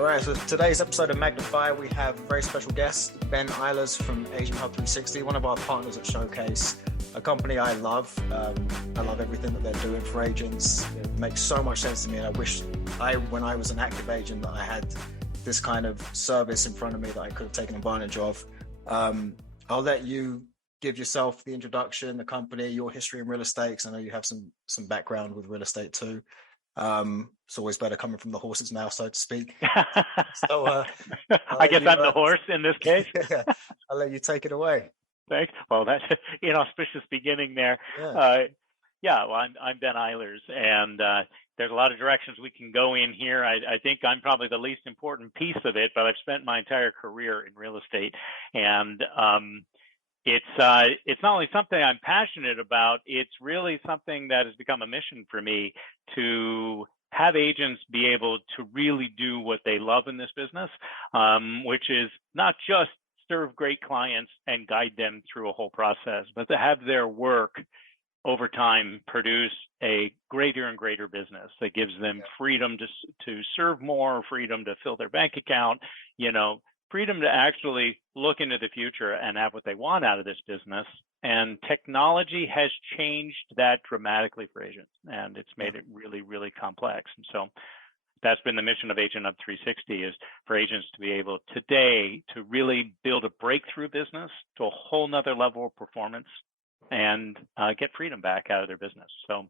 All right, so today's episode of Magnify, we have a very special guest, Ben Eilers from AgentHUB360, one of our partners at Showcase, a company I love. I love everything that they're doing for agents. It makes so much sense to me, and I wish when I was an active agent, that I had this kind of service in front of me that I could have taken advantage of. I'll let you give yourself the introduction, the company, your history in real estate, because I know you have some background with real estate too. It's always better coming from the horse's mouth, so to speak. So I guess I'm the horse in this case. Yeah, I'll let you take it away. Thanks. Well, that's an inauspicious beginning there. Yeah. Well, I'm Ben Eilers, and there's a lot of directions we can go in here. I think I'm probably the least important piece of it, but I've spent my entire career in real estate, and it's not only something I'm passionate about, it's really something that has become a mission for me to have agents be able to really do what they love in this business, which is not just serve great clients and guide them through a whole process, but to have their work over time produce a greater and greater business that gives them freedom to serve more, freedom to fill their bank account, freedom to actually look into the future and have what they want out of this business. And technology has changed that dramatically for agents, and it's made it really, really complex. And so that's been the mission of AgentHUB360, is for agents to be able today to really build a breakthrough business to a whole nother level of performance and get freedom back out of their business. So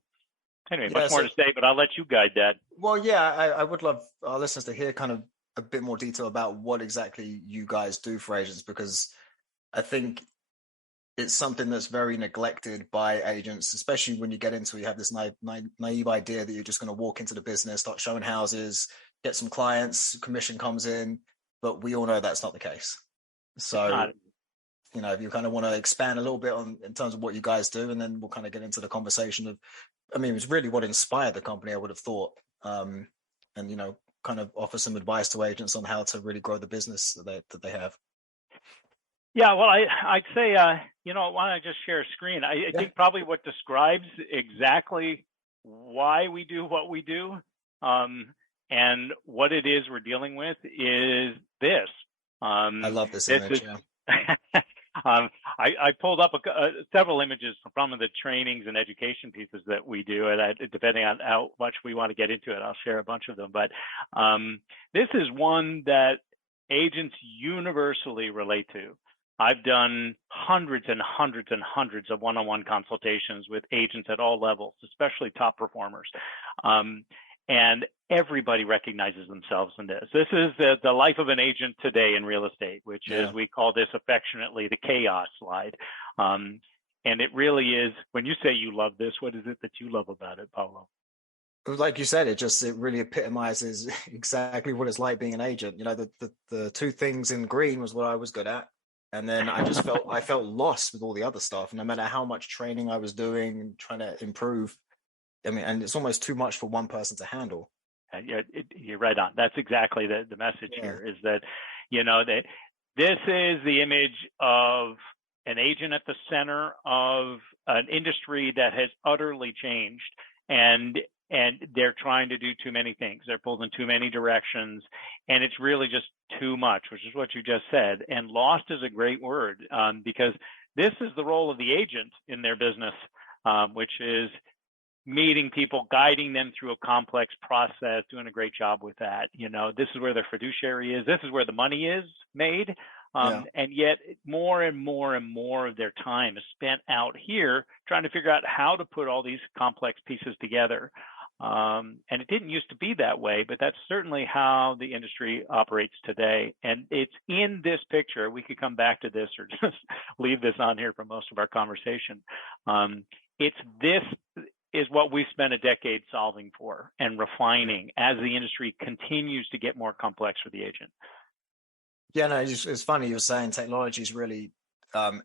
anyway, much more to say, but I'll let you guide that. Well, yeah, I would love our listeners to hear kind of a bit more detail about what exactly you guys do for agents, because I think it's something that's very neglected by agents, especially when you get into it. You have this naive idea that you're just going to walk into the business, start showing houses, get some clients, commission comes in, but we all know that's not the case. So, if you kind of want to expand a little bit in terms of what you guys do, and then we'll kind of get into the conversation of, it's really what inspired the company, I would have thought, and, kind of offer some advice to agents on how to really grow the business that they have. Yeah, well, I'd say, why don't I just share a screen? I think probably what describes exactly why we do what we do, and what it is we're dealing with is this. I love this image. I pulled up several images from some of the trainings and education pieces that we do, and depending on how much we want to get into it, I'll share a bunch of them. But this is one that agents universally relate to. I've done hundreds and hundreds and hundreds of one-on-one consultations with agents at all levels, especially top performers. And everybody recognizes themselves in this. This is the life of an agent today in real estate, which is, we call this affectionately the chaos slide. And it really is, when you say you love this, what is it that you love about it, Paulo? Like you said, it really epitomizes exactly what it's like being an agent. The two things in green was what I was good at. And then I just felt lost with all the other stuff. No matter how much training I was doing and trying to improve, and it's almost too much for one person to handle. You're right on. That's exactly the message here, is that, that this is the image of an agent at the center of an industry that has utterly changed, and they're trying to do too many things. They're pulled in too many directions, and it's really just too much, which is what you just said. And lost is a great word, because this is the role of the agent in their business, which is meeting people, guiding them through a complex process, doing a great job with that. This is where their fiduciary is. This is where the money is made. And yet more and more and more of their time is spent out here trying to figure out how to put all these complex pieces together. And it didn't used to be that way, but that's certainly how the industry operates today. And it's in this picture. We could come back to this or just leave this on here for most of our conversation. This is what we spent a decade solving for and refining as the industry continues to get more complex for the agent. Yeah, no, it's funny you were saying technology's really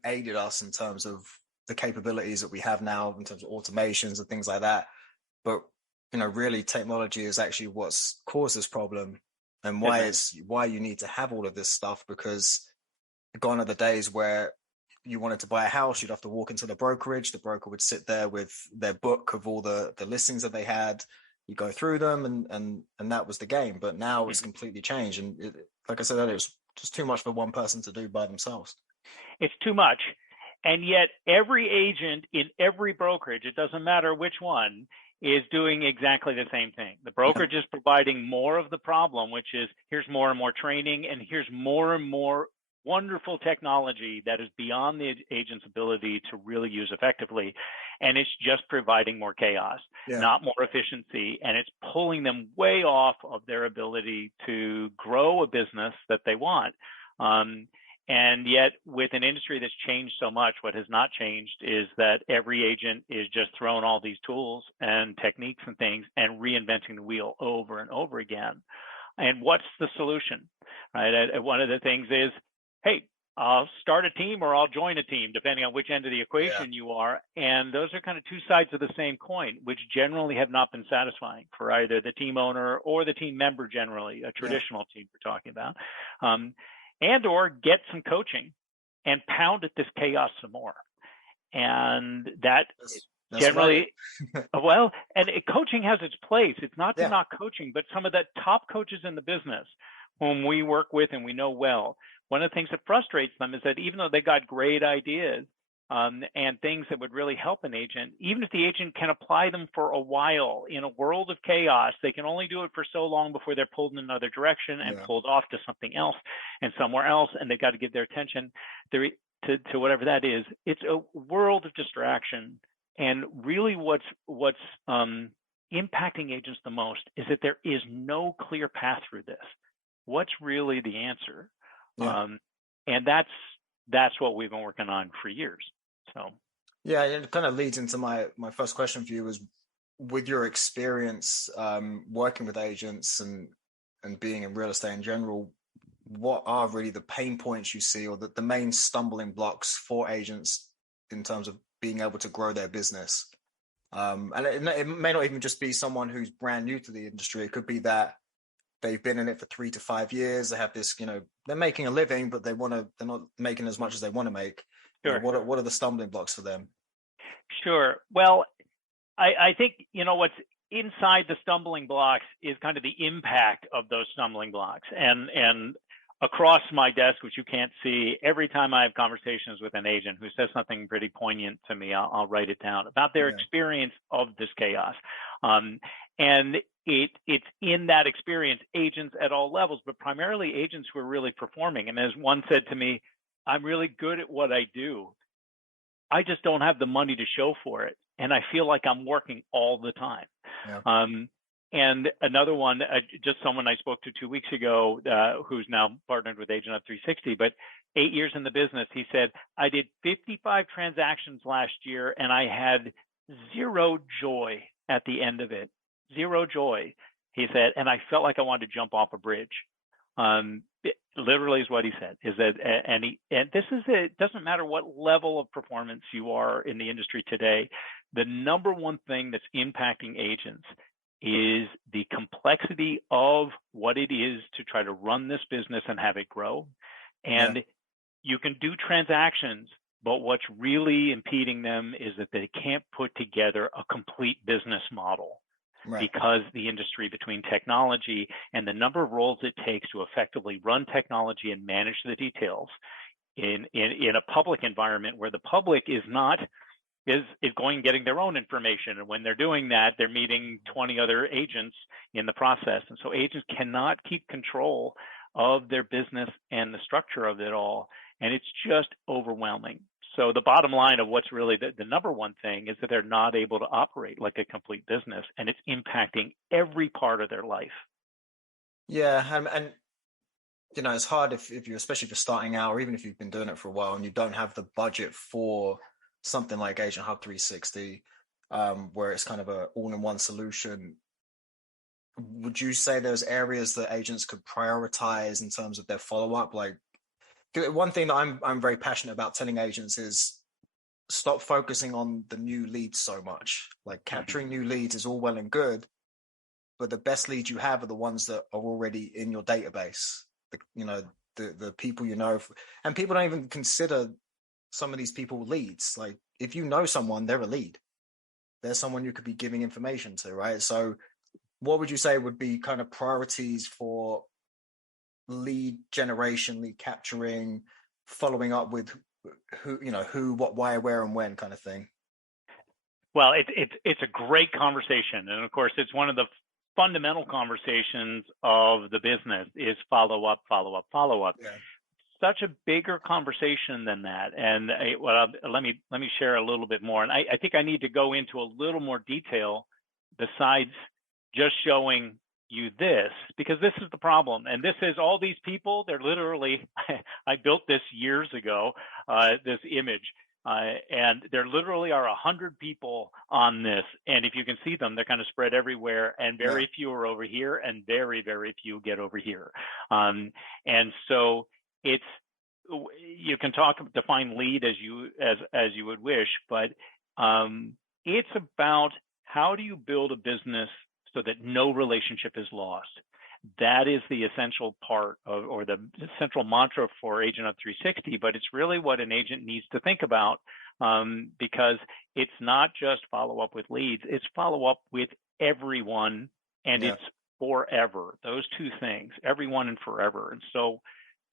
aided us in terms of the capabilities that we have now in terms of automations and things like that. But really technology is actually what's caused this problem, and why you need to have all of this stuff, because gone are the days where you wanted to buy a house, you'd have to walk into the brokerage. The broker would sit there with their book of all the listings that they had. you go through them, and that was the game. But now it's Mhm. completely changed, and like I said earlier, it's just too much for one person to do by themselves. It's too much. And yet every agent in every brokerage, it doesn't matter which one, is doing exactly the same thing. The Yeah, brokerage is providing more of the problem, which is here's more and more training, and here's more and more wonderful technology that is beyond the agent's ability to really use effectively. And it's just providing more chaos, yeah, not more efficiency. And it's pulling them way off of their ability to grow a business that they want. And yet, with an industry that's changed so much, what has not changed is that every agent is just throwing all these tools and techniques and things and reinventing the wheel over and over again. And what's the solution, right? One of the things is, hey, I'll start a team or I'll join a team, depending on which end of the yeah, equation you are. And those are kind of two sides of the same coin, which generally have not been satisfying for either the team owner or the team member, generally, a yeah. traditional team we're talking about. And or get some coaching and pound at this chaos some more. And that That's right. generally, well, and coaching has its place. It's not to Yeah, knock coaching, but some of the top coaches in the business whom we work with and we know well, one of the things that frustrates them is that even though they got great ideas and things that would really help an agent, even if the agent can apply them for a while in a world of chaos, they can only do it for so long before they're pulled in another direction and yeah, pulled off to something else and somewhere else, and they've got to give their attention to whatever that is. It's a world of distraction. And really what's impacting agents the most is that there is no clear path through this. What's really the answer? yeah. And that's what we've been working on for years. So Yeah, it kind of leads into my first question for you: is with your experience working with agents and being in real estate in general, what are really the pain points you see, or the main stumbling blocks for agents in terms of being able to grow their business? And it may not even just be someone who's brand new to the industry. It could be that they've been in it for 3 to 5 years. They have this, they're making a living, but they're not making as much as they want to make. sure, What are the stumbling blocks for them? sure. Well, I think what's inside the stumbling blocks is kind of the impact of those stumbling blocks. And across my desk, which you can't see, every time I have conversations with an agent who says something pretty poignant to me, I'll write it down about their Yeah, experience of this chaos. And it's in that experience, agents at all levels, but primarily agents who are really performing. And as one said to me, I'm really good at what I do. I just don't have the money to show for it. And I feel like I'm working all the time. yeah, And another one, just someone I spoke to 2 weeks ago, who's now partnered with AgentHUB360, but 8 years in the business, he said, I did 55 transactions last year and I had zero joy at the end of it. Zero joy, he said, and I felt like I wanted to jump off a bridge. Literally is what he said, is that, and this is it doesn't matter what level of performance you are in the industry today, the number one thing that's impacting agents is the complexity of what it is to try to run this business and have it grow. yeah, And you can do transactions, but what's really impeding them is that they can't put together a complete business model. right, Because the industry, between technology and the number of roles it takes to effectively run technology and manage the details in a public environment where the public is going getting their own information, and when they're doing that, they're meeting 20 other agents in the process, and so agents cannot keep control of their business and the structure of it all, and it's just overwhelming. So the bottom line of what's really the number one thing is that they're not able to operate like a complete business, and it's impacting every part of their life. yeah. And it's hard if you, especially if you're starting out, or even if you've been doing it for a while and you don't have the budget for something like Agent Hub 360, where it's kind of a all-in-one solution. Would you say there's areas that agents could prioritize in terms of their follow-up? Like, one thing that I'm very passionate about telling agents is stop focusing on the new leads so much. Like, Mm-hmm. capturing new leads is all well and good, but the best leads you have are the ones that are already in your database. The people and people don't even consider some of these people leads. Like, if you know someone, they're a lead. They're someone you could be giving information to, right? So what would you say would be kind of priorities for lead generation, lead capturing, following up with who, what, why, where, and when kind of thing? Well, it's a great conversation, and of course, it's one of the fundamental conversations of the business is follow up, follow up, follow up. Yeah. Such a bigger conversation than that, and let me share a little bit more. And I think I need to go into a little more detail besides just showing you this, because this is the problem. And this is all these people. They're literally, I built this years ago, this image. And there literally are 100 people on this. And if you can see them, they're kind of spread everywhere, and very few are over here, and very, very few get over here. And so you can define lead as you would wish, but it's about how do you build a business so that no relationship is lost. That is the essential part of, or the central mantra for AgentHUB360, but it's really what an agent needs to think about, because it's not just follow up with leads, it's follow up with everyone, and it's forever. Those two things, everyone and forever. And so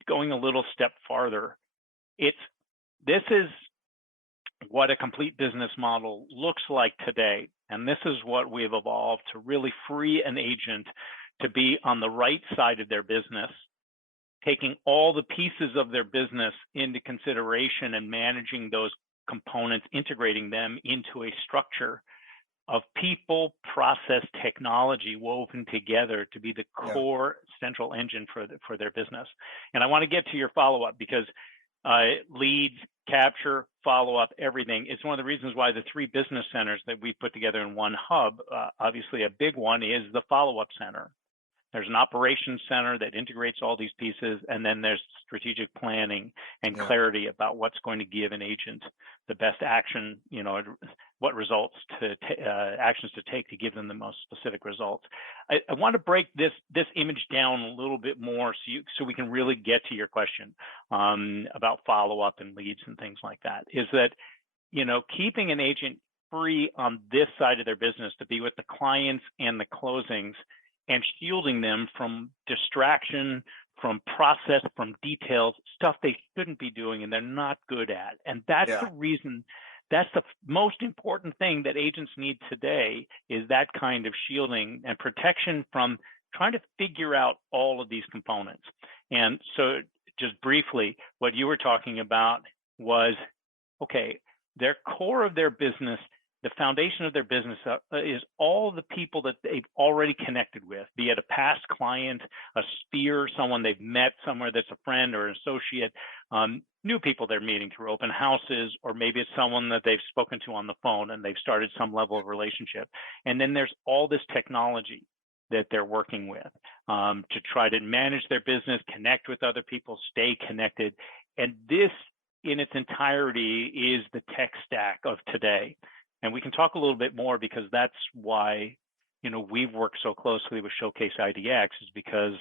going a little step farther, this is what a complete business model looks like today. And this is what we've evolved to really free an agent to be on the right side of their business, taking all the pieces of their business into consideration and managing those components, integrating them into a structure of people, process, technology woven together to be the core central engine for their business. And I want to get to your follow-up, because leads, capture, follow-up, everything. It's one of the reasons why the 3 business centers that we put together in one hub, obviously a big one is the follow-up center. There's an operations center that integrates all these pieces, and then there's strategic planning and clarity about what's going to give an agent the best action, what results actions to take to give them the most specific results. I want to break this image down a little bit more so we can really get to your question about follow-up and leads and things like that. Is that, keeping an agent free on this side of their business to be with the clients and the closings, and shielding them from distraction, from process, from details, stuff they shouldn't be doing and they're not good at. And that's the reason, that's the most important thing that agents need today, is that kind of shielding and protection from trying to figure out all of these components. And so just briefly, what you were talking about was, okay, their core of their business, the foundation of their business is all the people that they've already connected with, be it a past client, a sphere, someone they've met somewhere that's a friend or an associate, new people they're meeting through open houses, or maybe it's someone that they've spoken to on the phone and they've started some level of relationship. And then there's all this technology that they're working with to try to manage their business, connect with other people, stay connected. And this in its entirety is the tech stack of today. And we can talk a little bit more, because that's why, we've worked so closely with Showcase IDX, is because,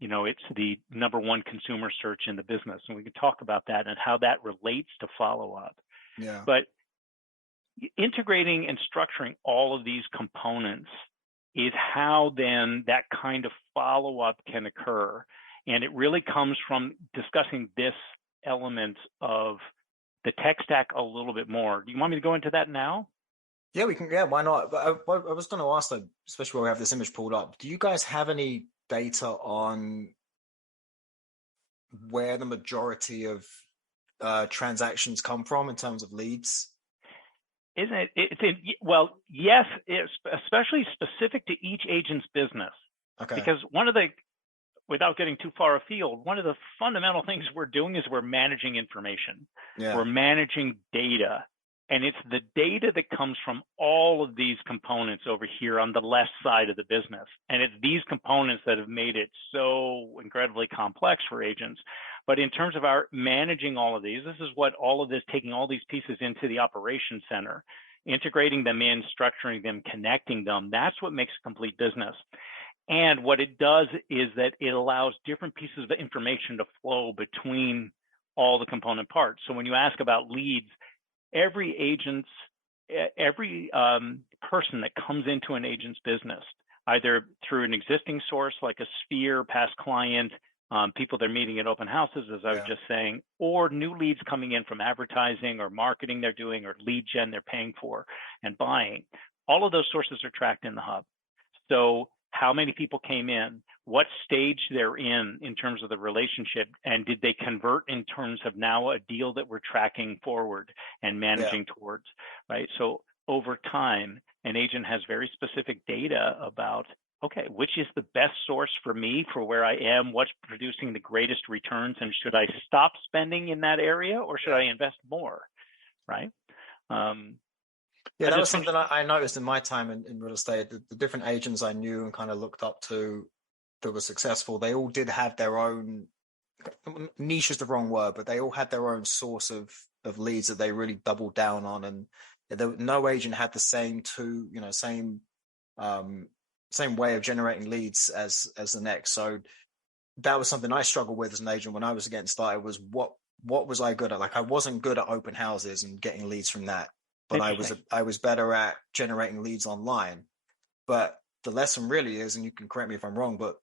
it's the #1 consumer search in the business. And we can talk about that and how that relates to follow-up. Yeah. But integrating and structuring all of these components is how then that kind of follow-up can occur. And it really comes from discussing this element of the tech stack a little bit more. Do you want me to go into that now? Yeah, we can. Yeah, why not? But I was going to ask, though, especially when we have this image pulled up, do you guys have any data on where the majority of transactions come from in terms of leads? Isn't it? Well, yes, it's especially specific to each agent's business. Okay. Because without getting too far afield, one of the fundamental things we're doing is we're managing information. Yeah. We're managing data. And it's the data that comes from all of these components over here on the left side of the business. And it's these components that have made it so incredibly complex for agents. But in terms of our managing all of these, this is what all of this, taking all these pieces into the operations center, integrating them in, structuring them, connecting them, that's what makes a complete business. And what it does is that it allows different pieces of information to flow between all the component parts. So when you ask about leads, every person that comes into an agent's business either through an existing source like a Sphere, past client, people they're meeting at open houses, as I was just saying, or new leads coming in from advertising or marketing they're doing, or lead gen they're paying for and buying. All of those sources are tracked in the hub. So how many people came in, what stage they're in terms of the relationship, and did they convert in terms of now a deal that we're tracking forward and managing towards, right? So over time, an agent has very specific data about, okay, which is the best source for me for where I am, what's producing the greatest returns, and should I stop spending in that area or should I invest more, right? That was something I noticed in my time in real estate. The different agents I knew and kind of looked up to that were successful, they all did have their own, niche is the wrong word, but they all had their own source of leads that they really doubled down on. And no agent had the same same way of generating leads as the next. So that was something I struggled with as an agent when I was getting started, was what was I good at? Like, I wasn't good at open houses and getting leads from that, but I was better at generating leads online. But the lesson really is, and you can correct me if I'm wrong, but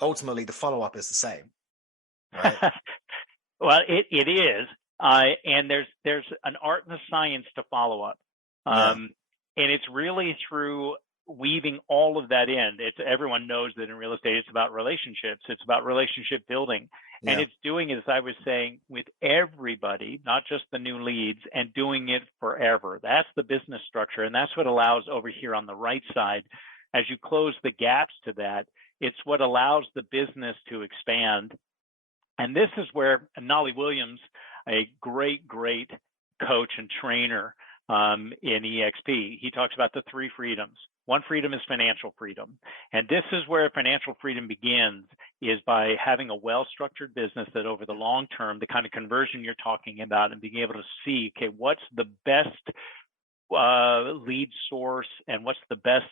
ultimately the follow-up is the same, right? Well, it is. And there's an art and a science to follow up. And it's really through weaving all of that in. Everyone knows that in real estate, it's about relationships. It's about relationship building. And it's doing it, as I was saying, with everybody, not just the new leads, and doing it forever. That's the business structure. And that's what allows over here on the right side, as you close the gaps to that, it's what allows the business to expand. And this is where Nolly Williams, a great coach and trainer in EXP, he talks about the 3 freedoms. One freedom is financial freedom. And this is where financial freedom begins, is by having a well-structured business that over the long term, the kind of conversion you're talking about, and being able to see, okay, what's the best lead source and what's the best,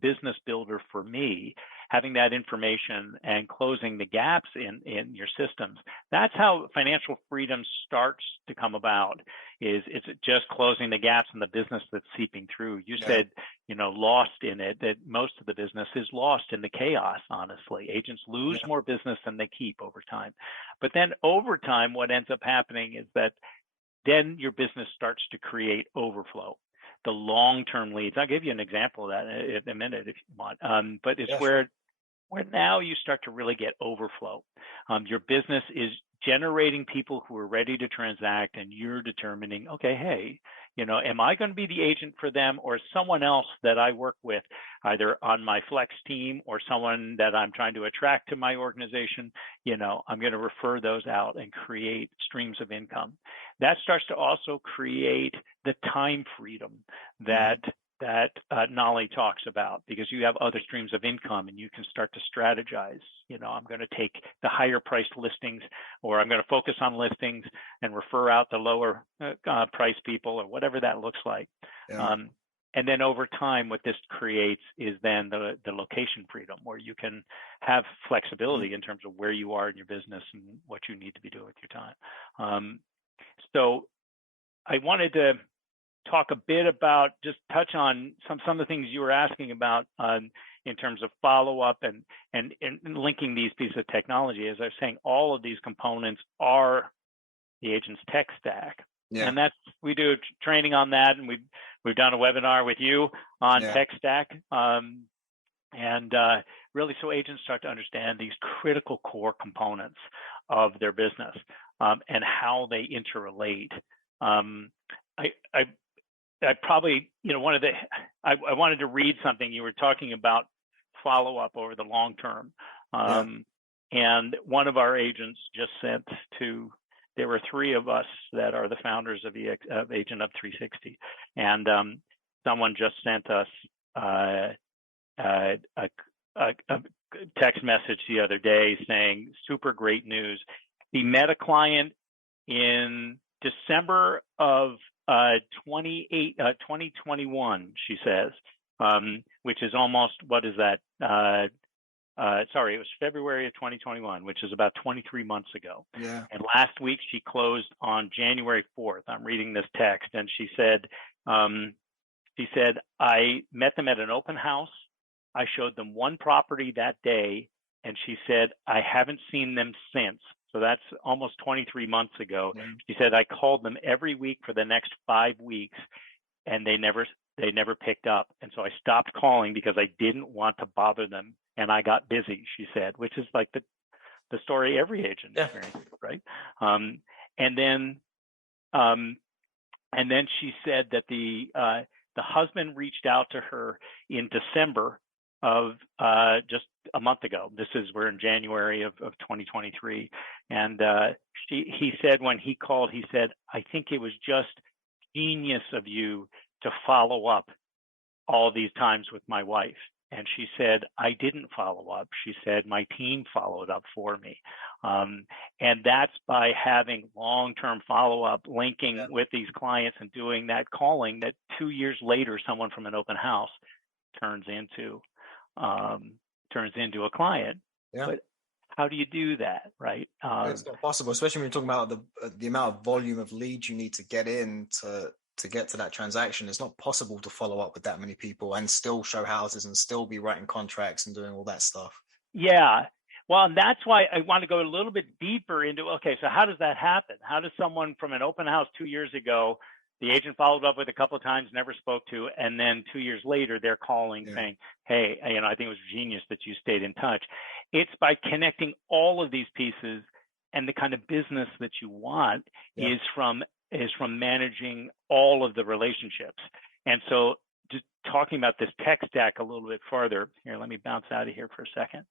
business builder for me, having that information and closing the gaps in your systems. That's how financial freedom starts to come about, is it's just closing the gaps in the business that's seeping through. You said, lost in it, that most of the business is lost in the chaos, honestly. Agents lose more business than they keep over time. But then over time, what ends up happening is that then your business starts to create overflow. The long-term leads. I'll give you an example of that in a minute if you want. But it's where now you start to really get overflow. Your business is generating people who are ready to transact, and you're determining, okay, hey, am I going to be the agent for them, or someone else that I work with, either on my flex team or someone that I'm trying to attract to my organization? I'm going to refer those out and create streams of income. That starts to also create the time freedom that Nolly talks about, because you have other streams of income and you can start to strategize. I'm going to take the higher priced listings, or I'm going to focus on listings and refer out the lower price people, or whatever that looks like. And then over time, what this creates is then the location freedom, where you can have flexibility in terms of where you are in your business and what you need to be doing with your time. So I wanted to talk a bit about, just touch on some of the things you were asking about in terms of follow-up and linking these pieces of technology. As I was saying, all of these components are the agent's tech stack. And we do training on that, and we've done a webinar with you on tech stack. And really, so agents start to understand these critical core components of their business and how they interrelate. I probably, I wanted to read something. You were talking about follow-up over the long term. And one of our agents just sent there were 3 of us that are the founders of AgentHUB360. And someone just sent us a text message the other day saying, super great news. He met a client in December of 2021, she says, which is almost, what is that? Sorry, it was February of 2021, which is about 23 months ago. And last week she closed on January 4th. I'm reading this text, and she said, I met them at an open house. I showed them one property that day, and she said, I haven't seen them since. So that's almost 23 months ago. Yeah. She said, I called them every week for the next 5 weeks, and they never picked up. And so I stopped calling because I didn't want to bother them, and I got busy, she said, which is like the story every agent experiences, right? And then she said that the husband reached out to her in December of just a month ago. We're in January of 2023, and he said when he called, he said, I think it was just genius of you to follow up all these times with my wife. And she said, I didn't follow up. She said, my team followed up for me. And that's by having long-term follow-up, linking with these clients and doing that calling that 2 years later, someone from an open house turns into a client. Yeah. But how do you do that, right? It's not possible, especially when you're talking about the amount of volume of leads you need to get in to get to that transaction. It's not possible to follow up with that many people and still show houses and still be writing contracts and doing all that stuff. Yeah. Well, and that's why I want to go a little bit deeper into, okay, so how does that happen? How does someone from an open house 2 years ago, the agent followed up with a couple of times, never spoke to, and then 2 years later, they're calling saying, hey, I think it was genius that you stayed in touch. It's by connecting all of these pieces, and the kind of business that you want is from managing all of the relationships. And so just talking about this tech stack a little bit farther, here, let me bounce out of here for a second,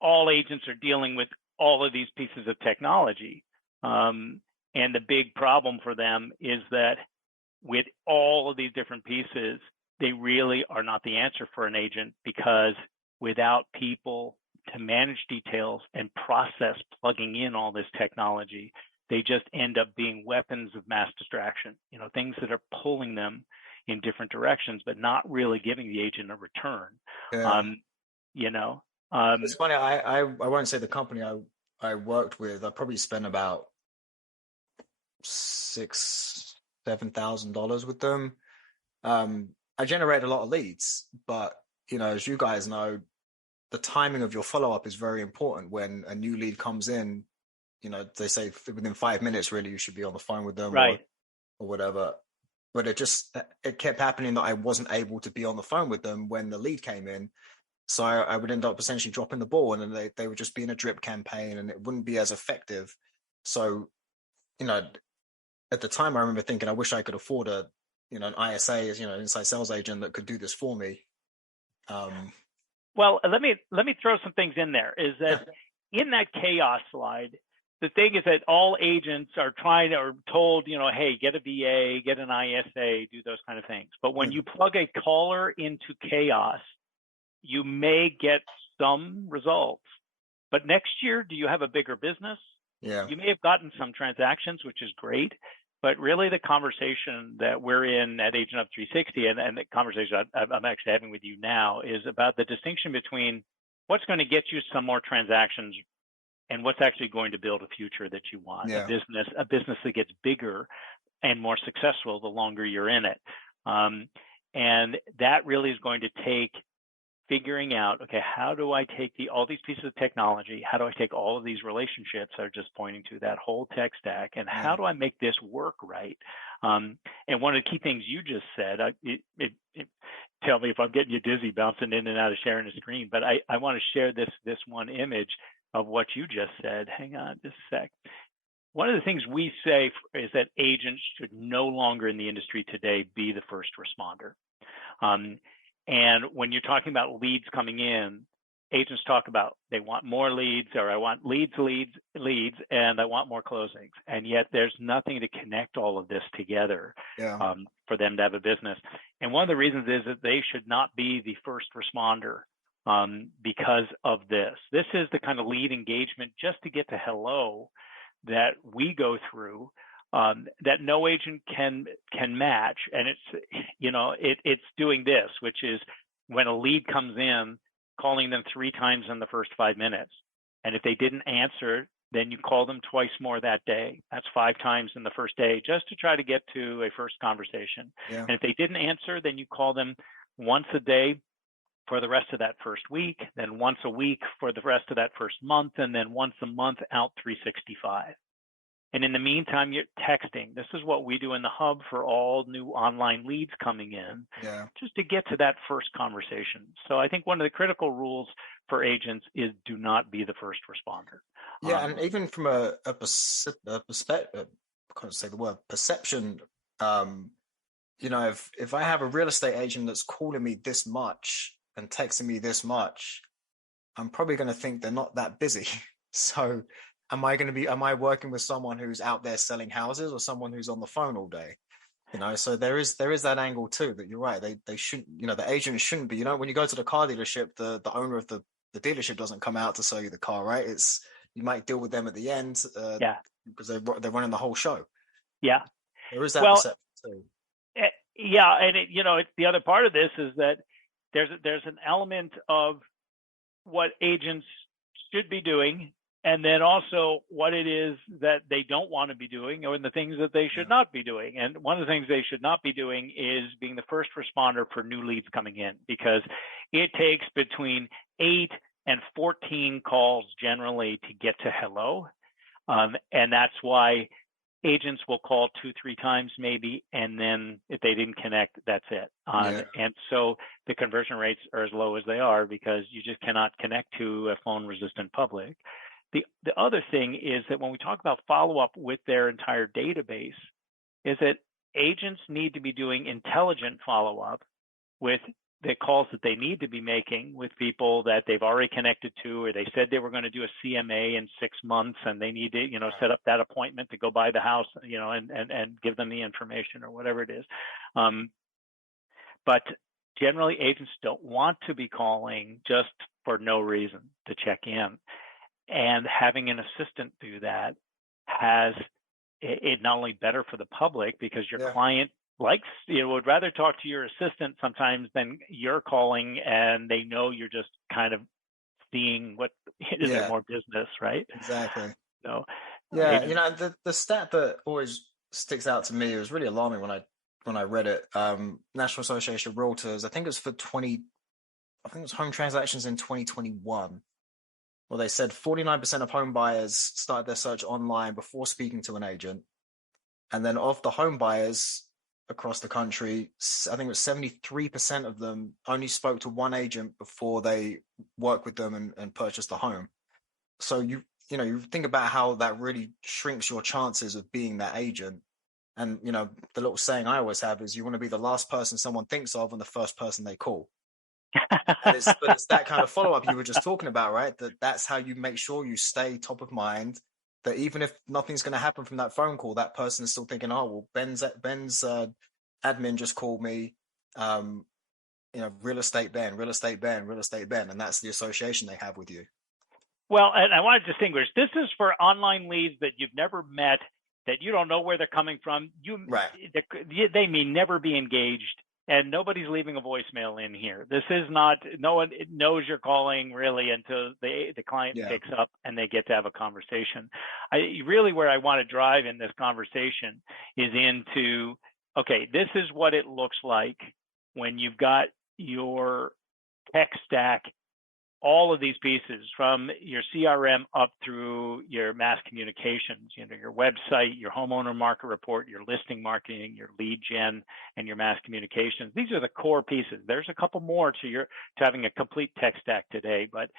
all agents are dealing with all of these pieces of technology. And the big problem for them is that with all of these different pieces, they really are not the answer for an agent, because without people to manage details and process plugging in all this technology, they just end up being weapons of mass distraction, things that are pulling them in different directions, but not really giving the agent a return. It's funny. I won't say the company I worked with. I probably spent about $6,000-7,000 with them. I generated a lot of leads, but as you guys know, the timing of your follow-up is very important. When a new lead comes in, they say within 5 minutes, really, you should be on the phone with them, right, or whatever. But it kept happening that I wasn't able to be on the phone with them when the lead came in. So I would end up essentially dropping the ball, and then they would just be in a drip campaign, and it wouldn't be as effective. So, at the time, I remember thinking, I wish I could afford an ISA, as an inside sales agent that could do this for me. Well, let me throw some things in there. Is that in that chaos slide, the thing is that all agents are told, hey, get a VA, get an ISA, do those kind of things. But when you plug a caller into chaos, you may get some results. But next year, do you have a bigger business? Yeah. You may have gotten some transactions, which is great. But really, the conversation that we're in at AgentHUB360 and the conversation I'm actually having with you now is about the distinction between what's going to get you some more transactions and what's actually going to build a future that you want, a business that gets bigger and more successful the longer you're in it. And that really is going to take figuring out, okay, how do I take all these pieces of technology? How do I take all of these relationships that are just pointing to that whole tech stack, and how do I make this work right? And one of the key things you just said, tell me if I'm getting you dizzy bouncing in and out of sharing the screen, but I want to share this one image of what you just said. Hang on just a sec. One of the things we say is that agents should no longer in the industry today be the first responder. And when you're talking about leads coming in, agents talk about they want more leads, or I want leads, and I want more closings. And yet there's nothing to connect all of this together for them to have a business. And one of the reasons is that they should not be the first responder because of this. This is the kind of lead engagement just to get to hello that we go through. That no agent can match, and it's doing this, which is when a lead comes in, calling them 3 times in the first 5 minutes, and if they didn't answer, then you call them twice more that day. That's 5 times in the first day, just to try to get to a first conversation. Yeah. And if they didn't answer, then you call them once a day for the rest of that first week, then once a week for the rest of that first month, and then once a month out 365. And in the meantime, you're texting. This is what we do in the hub for all new online leads coming in, just to get to that first conversation. So I think one of the critical rules for agents is do not be the first responder. Yeah, and even from a perspective, I can't say the word perception. You know, if I have a real estate agent that's calling me this much and texting me this much, I'm probably going to think they're not that busy. So am I working with someone who's out there selling houses or someone who's on the phone all day? You know, so there is that angle too, that you're right. They shouldn't, you know, the agent shouldn't be, you know, when you go to the car dealership, the owner of the dealership doesn't come out to sell you the car, right? You might deal with them at the end because they're running the whole show. Yeah. There is that perception too. Yeah, and it's the other part of this is that there's an element of what agents should be doing, and then also what it is that they don't want to be doing, or the things that they should not be doing. And one of the things they should not be doing is being the first responder for new leads coming in, because it takes between 8 and 14 calls generally to get to hello, and that's why agents will call 2-3 times maybe, and then if they didn't connect, that's it. And so the conversion rates are as low as they are because you just cannot connect to a phone-resistant public. The other thing is that when we talk about follow-up with their entire database, is that agents need to be doing intelligent follow-up with the calls that they need to be making with people that they've already connected to, or they said they were going to do a CMA in 6 months and they need to, set up that appointment to go buy the house, and give them the information or whatever it is. But generally agents don't want to be calling just for no reason to check in. And having an assistant do that has it not only better for the public because your client would rather talk to your assistant sometimes than you're calling, and they know you're just kind of seeing what is there more business, right? Exactly. So the stat that always sticks out to me, it was really alarming when I read it. National Association of Realtors, I think it was home transactions in 2021. Well, they said 49% of home buyers started their search online before speaking to an agent. And then of the home buyers across the country, I think it was 73% of them only spoke to one agent before they worked with them and purchased the home. So you think about how that really shrinks your chances of being that agent. And the little saying I always have is you want to be the last person someone thinks of and the first person they call. But it's that kind of follow-up you were just talking about, right? That's how you make sure you stay top of mind, that even if nothing's going to happen from that phone call, that person is still thinking, oh, well, Ben's admin just called me, real estate Ben, and that's the association they have with you. Well, and I want to distinguish, this is for online leads that you've never met, that you don't know where they're coming from. They may never be engaged, and nobody's leaving a voicemail in here. This is not, no one knows you're calling really until the client picks up and they get to have a conversation. Really where I want to drive in this conversation is into, okay, this is what it looks like when you've got your tech stack, all of these pieces from your CRM up through your mass communications, your website, your homeowner market report, your listing marketing, your lead gen, and your mass communications. These are the core pieces. There's a couple more to having a complete tech stack today, but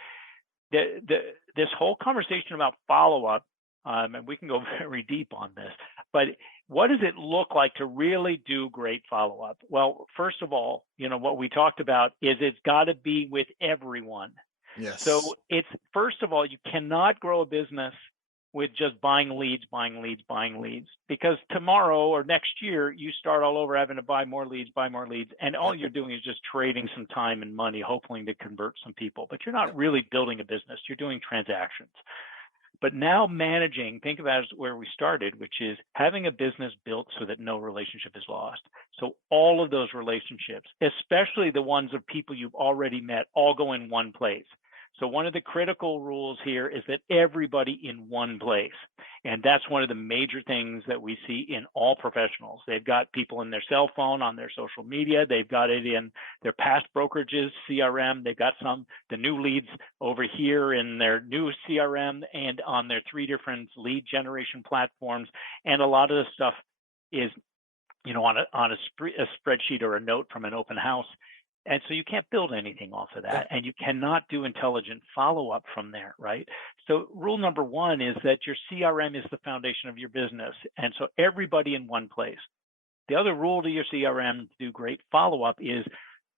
this whole conversation about follow-up, and we can go very deep on this, but what does it look like to really do great follow-up? Well, first of all, what we talked about is it's got to be with everyone. Yes. So it's, first of all, you cannot grow a business with just buying leads, because tomorrow or next year, you start all over having to buy more leads, and all you're doing is just trading some time and money, hoping to convert some people, but you're not really building a business, you're doing transactions. But now managing, think about it as where we started, which is having a business built so that no relationship is lost. So all of those relationships, especially the ones of people you've already met, all go in one place. So one of the critical rules here is that everybody in one place. And that's one of the major things that we see in all professionals. They've got people in their cell phone, on their social media. They've got it in their past brokerages, CRM. They've got the new leads over here in their new CRM and on their 3 different lead generation platforms. And a lot of the stuff is, on a spreadsheet or a note from an open house. And so you can't build anything off of that, and you cannot do intelligent follow-up from there, right? So rule number 1 is that your CRM is the foundation of your business, and so everybody in one place. The other rule to your CRM to do great follow-up is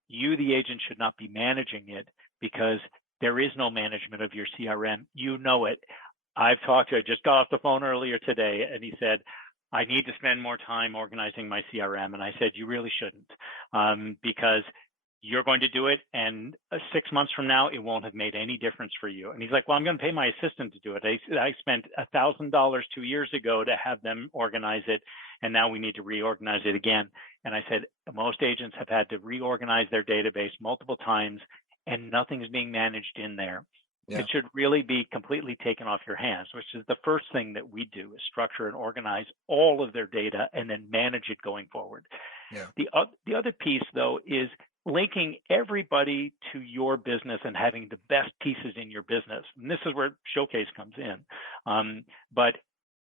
you, the agent, should not be managing it, because there is no management of your CRM. You know it. I just got off the phone earlier today, and he said, I need to spend more time organizing my CRM. And I said, you really shouldn't, because you're going to do it, and 6 months from now, it won't have made any difference for you. And he's like, well, I'm going to pay my assistant to do it. I spent $1,000 2 years ago to have them organize it, and now we need to reorganize it again. And I said, most agents have had to reorganize their database multiple times, and nothing is being managed in there. Yeah. It should really be completely taken off your hands, which is the first thing that we do, is structure and organize all of their data and then manage it going forward. Yeah. The other piece, though, is linking everybody to your business and having the best pieces in your business. And this is where Showcase comes in. But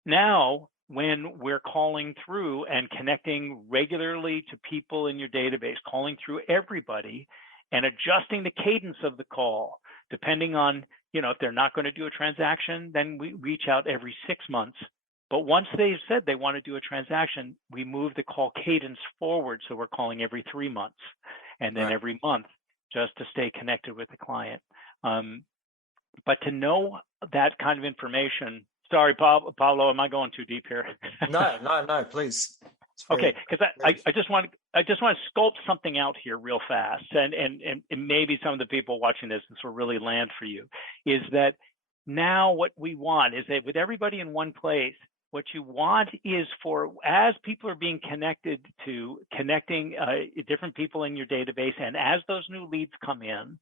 now, when we're calling through and connecting regularly to people in your database, calling through everybody and adjusting the cadence of the call, depending on, if they're not going to do a transaction, then we reach out every 6 months. But once they've said they want to do a transaction, we move the call cadence forward. So we're calling every 3 months and then every month, just to stay connected with the client. But to know that kind of information, sorry, Pablo, am I going too deep here? No, please. Okay, because I just want to sculpt something out here real fast, and maybe some of the people watching this will really land for you, is that now what we want is that with everybody in one place, what you want is for, as people are being connecting different people in your database, and as those new leads come in,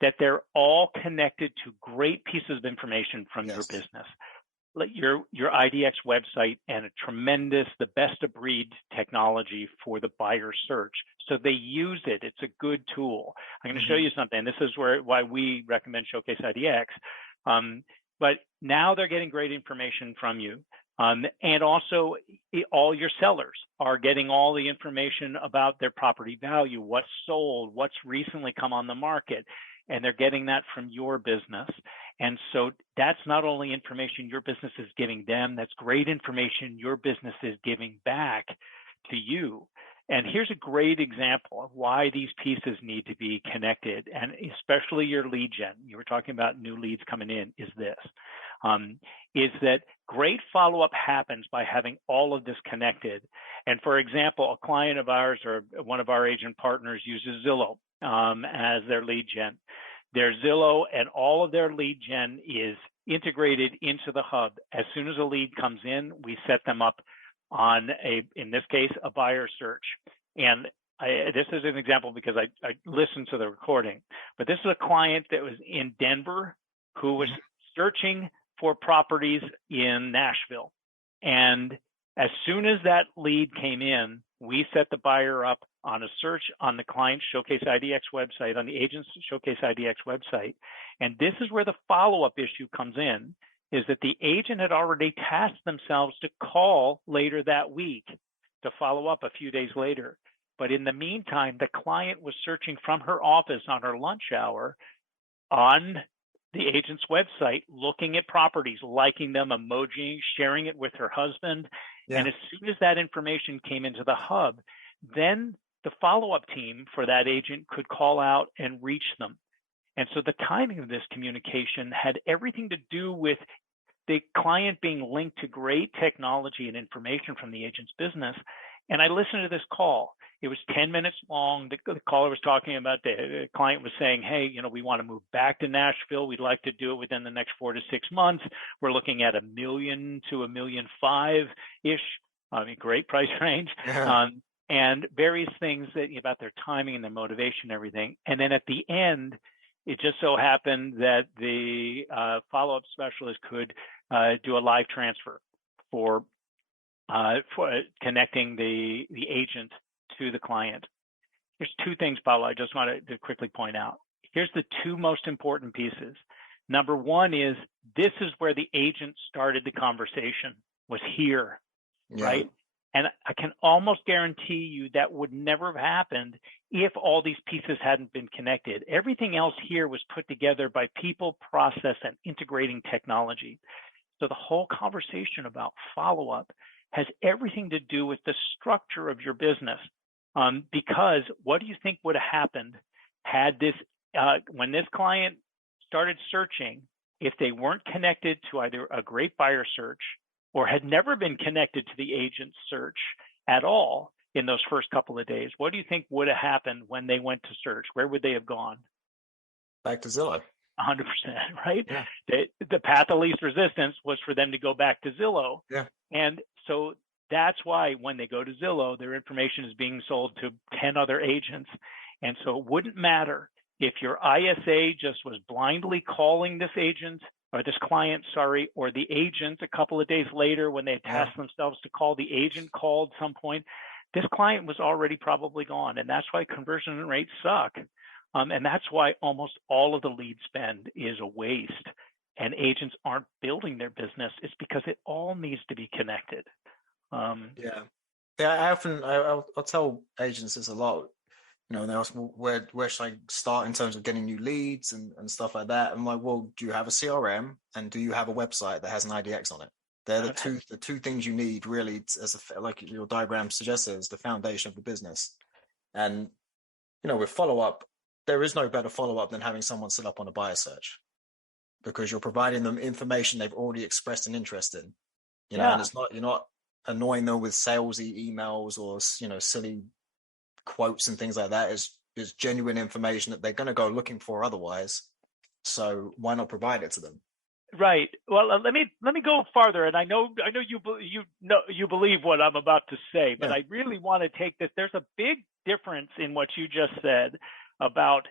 that they're all connected to great pieces of information from your business. Like your IDX website and the best of breed technology for the buyer search. So they use it. It's a good tool. I'm going to show you something. This is why we recommend Showcase IDX. But now they're getting great information from you. And also all your sellers are getting all the information about their property value, what's sold, what's recently come on the market, and they're getting that from your business. And so that's not only information your business is giving them, that's great information your business is giving back to you. And here's a great example of why these pieces need to be connected, and especially your lead gen. You were talking about new leads coming in, is that great follow-up happens by having all of this connected. And for example, a client of ours or one of our agent partners uses Zillow as their lead gen. Their Zillow and all of their lead gen is integrated into the hub. As soon as a lead comes in, we set them up on in this case, a buyer search. And this is an example because I listened to the recording, but this is a client that was in Denver who was searching for properties in Nashville. And as soon as that lead came in, we set the buyer up on a search on the client's Showcase IDX website, on the agent's Showcase IDX website. And this is where the follow-up issue comes in, is that the agent had already tasked themselves to call later that week to follow up a few days later. But in the meantime, the client was searching from her office on her lunch hour on the agent's website, looking at properties, liking them, emojiing, sharing it with her husband. Yeah. And as soon as that information came into the hub, then the follow-up team for that agent could call out and reach them. And so the timing of this communication had everything to do with the client being linked to great technology and information from the agent's business. And I listened to this call. It was 10 minutes long. The caller was talking about, the client was saying, hey, we want to move back to Nashville. We'd like to do it within the next 4 to 6 months. We're looking at $1 million to $1.5 million-ish. I mean, great price range. Yeah. And various things about their timing and their motivation and everything. And then at the end, It just so happened that the follow-up specialist could do a live transfer for connecting the agent to the client. Here's two things, Paulo, I just wanted to quickly point out. Here's the two most important pieces. Number one is this is where the agent started the conversation, was here, right? And I can almost guarantee you that would never have happened if all these pieces hadn't been connected. Everything else here was put together by people, process, and integrating technology. So the whole conversation about follow-up has everything to do with the structure of your business. Because what do you think would have happened had this, when this client started searching, if they weren't connected to either a great buyer search or had never been connected to the agent search at all in those first couple of days, what do you think would have happened when they went to search? Where would they have gone? Back to Zillow. 100%, right? Yeah. The path of least resistance was for them to go back to Zillow. Yeah. And so that's why when they go to Zillow, their information is being sold to 10 other agents. And so it wouldn't matter if your ISA just was blindly calling this agent or this client, or the agent a couple of days later when they had tasked themselves to call, the agent called some point, this client was already probably gone. And that's why conversion rates suck. And that's why almost all of the lead spend is a waste and agents aren't building their business. It's because it all needs to be connected. I'll tell agents this a lot. You know, and they ask, well, where should I start in terms of getting new leads and stuff like that? I'm like, well, do you have a CRM and do you have a website that has an IDX on it? They're the two things you need really, like your diagram suggests, is the foundation of the business. And you know, with follow-up, there is no better follow-up than having someone set up on a buyer search, because you're providing them information they've already expressed an interest in. You know, and you're not annoying them with salesy emails or, you know, silly quotes and things like that. Is genuine information that they're going to go looking for otherwise. So why not provide it to them? Right. Well, let me go farther. And I know you believe what I'm about to say, but I really want to take this. There's a big difference in what you just said about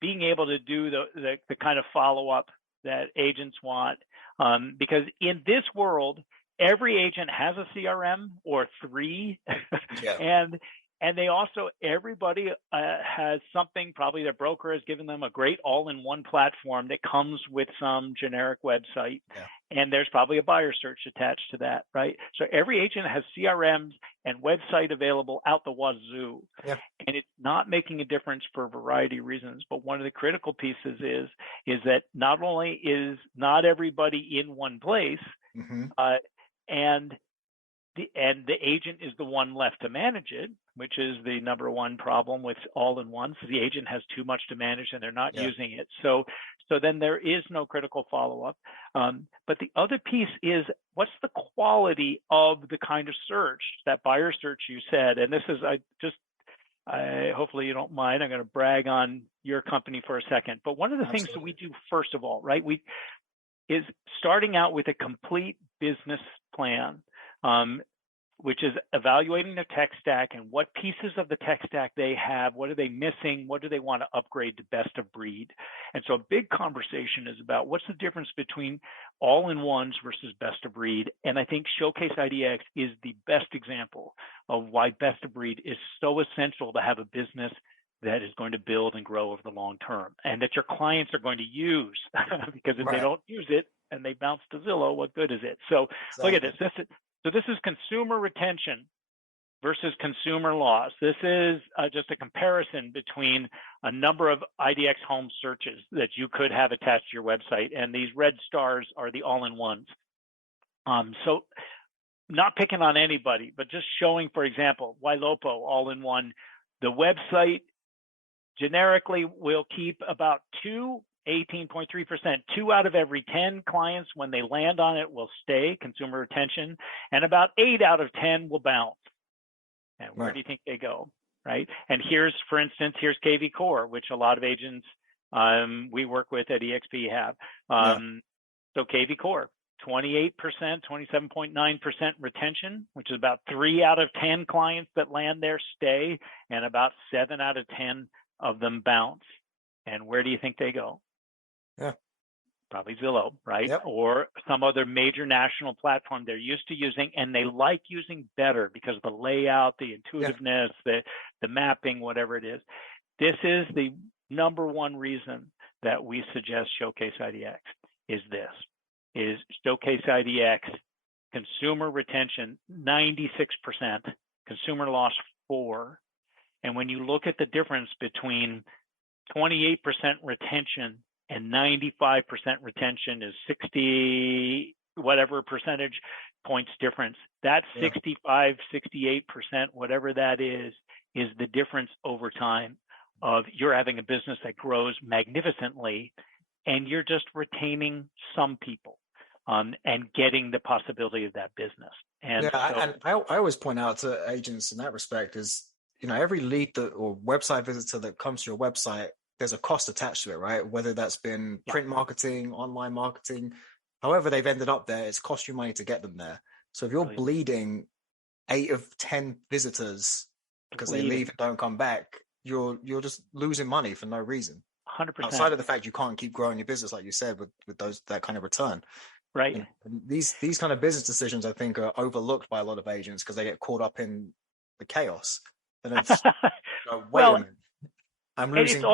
being able to do the kind of follow-up that agents want. Because in this world, every agent has a CRM or three, and they also, everybody has something, probably their broker has given them a great all-in-one platform that comes with some generic website, and there's probably a buyer search attached to that, right? So every agent has CRMs and website available out the wazoo, and it's not making a difference for a variety of reasons. But one of the critical pieces is that not only is not everybody in one place, and the agent is the one left to manage it, which is the number one problem with all-in-ones. The agent has too much to manage and they're not using it. So then there is no critical follow-up. But the other piece is, what's the quality of the kind of search, that buyer search you said? And this is, hopefully you don't mind, I'm going to brag on your company for a second. But one of the things that we do first of all, right, is starting out with a complete business plan, which is evaluating their tech stack and what pieces of the tech stack they have, what are they missing, what do they want to upgrade to best of breed. And so a big conversation is about what's the difference between all-in-ones versus best of breed. And I think Showcase IDX is the best example of why best of breed is so essential to have a business that is going to build and grow over the long term, and that your clients are going to use, because if they don't use it and they bounce to Zillow, what good is it? So look at this. This is consumer retention versus consumer loss. This is just a comparison between a number of IDX home searches that you could have attached to your website, and these red stars are the all-in-ones. So not picking on anybody, but just showing, for example, Ylopo all-in-one, the website generically will keep about 18.3%, 2 out of every 10 clients when they land on it will stay, consumer retention, and about 8 out of 10 will bounce. And where do you think they go, right? And here's, for instance, here's KV Core, which a lot of agents we work with at EXP have. So KV Core, 28%, 27.9% retention, which is about 3 out of 10 clients that land there stay, and about 7 out of 10 of them bounce. And where do you think they go? Yeah. Probably Zillow, right? Yep. Or some other major national platform they're used to using and they like using better because of the layout, the intuitiveness, the mapping, whatever it is. This is the number one reason that we suggest Showcase IDX is Showcase IDX consumer retention 96%, consumer loss 4%. And when you look at the difference between 28% retention and 95% retention is 60 whatever percentage points difference. That 65, 68%, whatever that is the difference over time of you're having a business that grows magnificently and you're just retaining some people and getting the possibility of that business. And I always point out to agents in that respect is, every lead or website visitor that comes to your website, there's a cost attached to it, right? Whether that's been print marketing, online marketing, however they've ended up there, it's cost you money to get them there. So if you're bleeding 8 of 10 visitors because they leave and don't come back, you're just losing money for no reason. 100%. Outside of the fact you can't keep growing your business, like you said, with that kind of return. Right. And these kind of business decisions, I think, are overlooked by a lot of agents because they get caught up in the chaos. And it's wait a minute, I'm losing.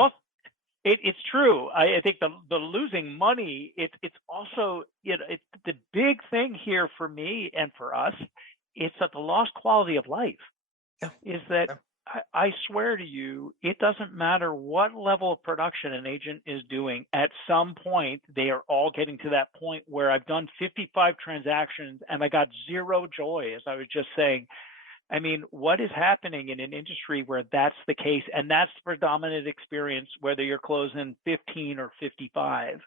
It's true. I think the losing money. It's also it's the big thing here for me and for us. It's that the lost quality of life is that. I swear to you, it doesn't matter what level of production an agent is doing. At some point, they are all getting to that point where I've done 55 transactions and I got zero joy, as I was just saying. I mean, what is happening in an industry where that's the case? And that's the predominant experience, whether you're closing 15 or 55,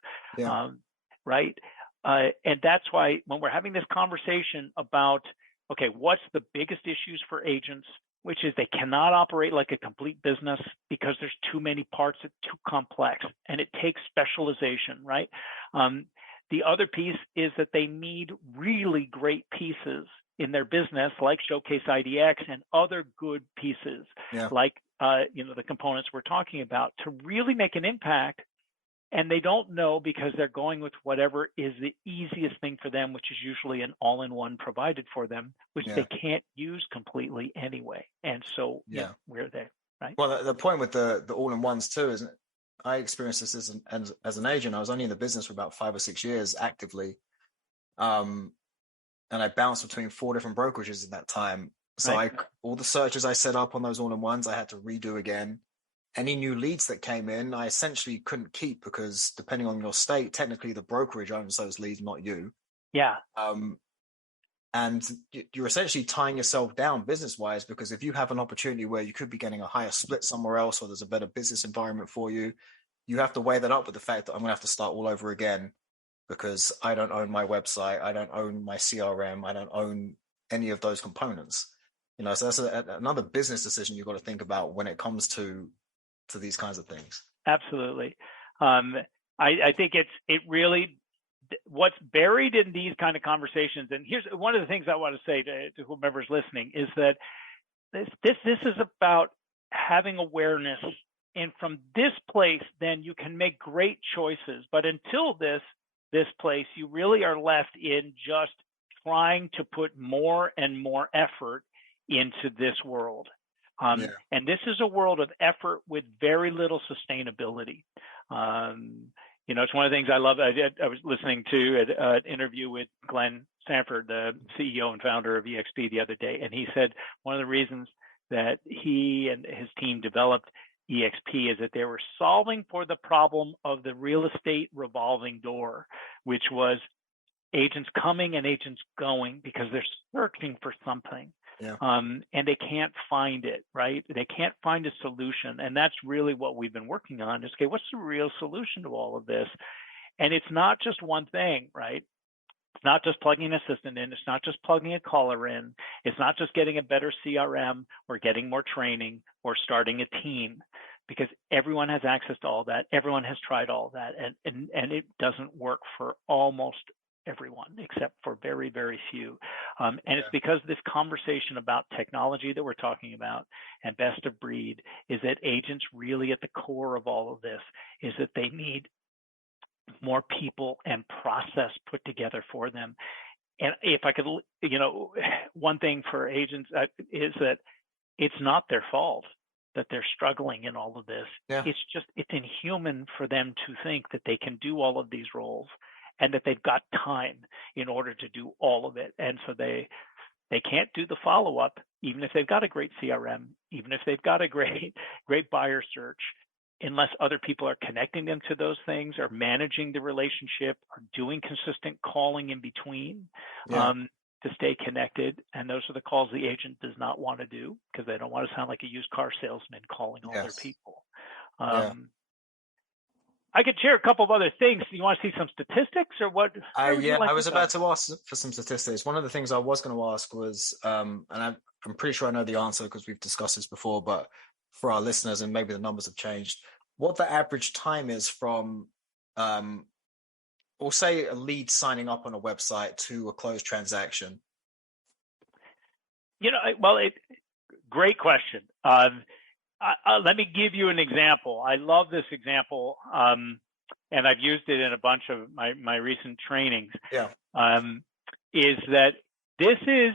right? And that's why when we're having this conversation about, okay, what's the biggest issues for agents, which is they cannot operate like a complete business because there's too many parts, it's too complex, and it takes specialization, right? The other piece is that they need really great pieces in their business, like Showcase IDX and other good pieces, like the components we're talking about, to really make an impact. And they don't know because they're going with whatever is the easiest thing for them, which is usually an all-in-one provided for them, which they can't use completely anyway. And so we're there, right? Well, the point with the all-in-ones too is I experienced this as an agent. I was only in the business for about 5 or 6 years actively. And I bounced between 4 different brokerages at that time. So all the searches I set up on those all-in-ones, I had to redo again. Any new leads that came in, I essentially couldn't keep because depending on your state, technically the brokerage owns those leads, not you. Yeah. And you're essentially tying yourself down business-wise because if you have an opportunity where you could be getting a higher split somewhere else or there's a better business environment for you, you have to weigh that up with the fact that I'm going to have to start all over again because I don't own my website, I don't own my CRM, I don't own any of those components. So that's another business decision you've got to think about when it comes to these kinds of things. Absolutely. I think it really, what's buried in these kind of conversations, and here's one of the things I want to say to whomever's listening, is that this is about having awareness. And from this place, then you can make great choices. But until this place, you really are left in just trying to put more and more effort into this world. And this is a world of effort with very little sustainability. It's one of the things I love. I was listening to an interview with Glenn Sanford, the CEO and founder of EXP, the other day, and he said one of the reasons that he and his team developed EXP is that they were solving for the problem of the real estate revolving door, which was agents coming and agents going because they're searching for something. And they can't find it, right? They can't find a solution. And that's really what we've been working on is, okay, what's the real solution to all of this? And it's not just one thing, right? It's not just plugging an assistant in. It's not just plugging a caller in. It's not just getting a better CRM or getting more training or starting a team, because everyone has access to all that. Everyone has tried all that. And it doesn't work for almost everyone except for very, very few. And it's because this conversation about technology that we're talking about and best of breed is that agents really at the core of all of this is that they need more people and process put together for them. And if I could, one thing for agents is that it's not their fault that they're struggling in all of this. Yeah. It's inhuman for them to think that they can do all of these roles and that they've got time in order to do all of it. And so they can't do the follow-up, even if they've got a great CRM, even if they've got a great buyer search, unless other people are connecting them to those things, or managing the relationship, or doing consistent calling in between to stay connected. And those are the calls the agent does not want to do because they don't want to sound like a used car salesman calling all their people. I could share a couple of other things. Do you want to see some statistics or what? I was about to ask for some statistics. One of the things I was going to ask was, and I'm pretty sure I know the answer because we've discussed this before, but for our listeners, and maybe the numbers have changed, what the average time is from, we'll say, a lead signing up on a website to a closed transaction. Great question. Let me give you an example. I love this example, and I've used it in a bunch of my recent trainings. Is that this is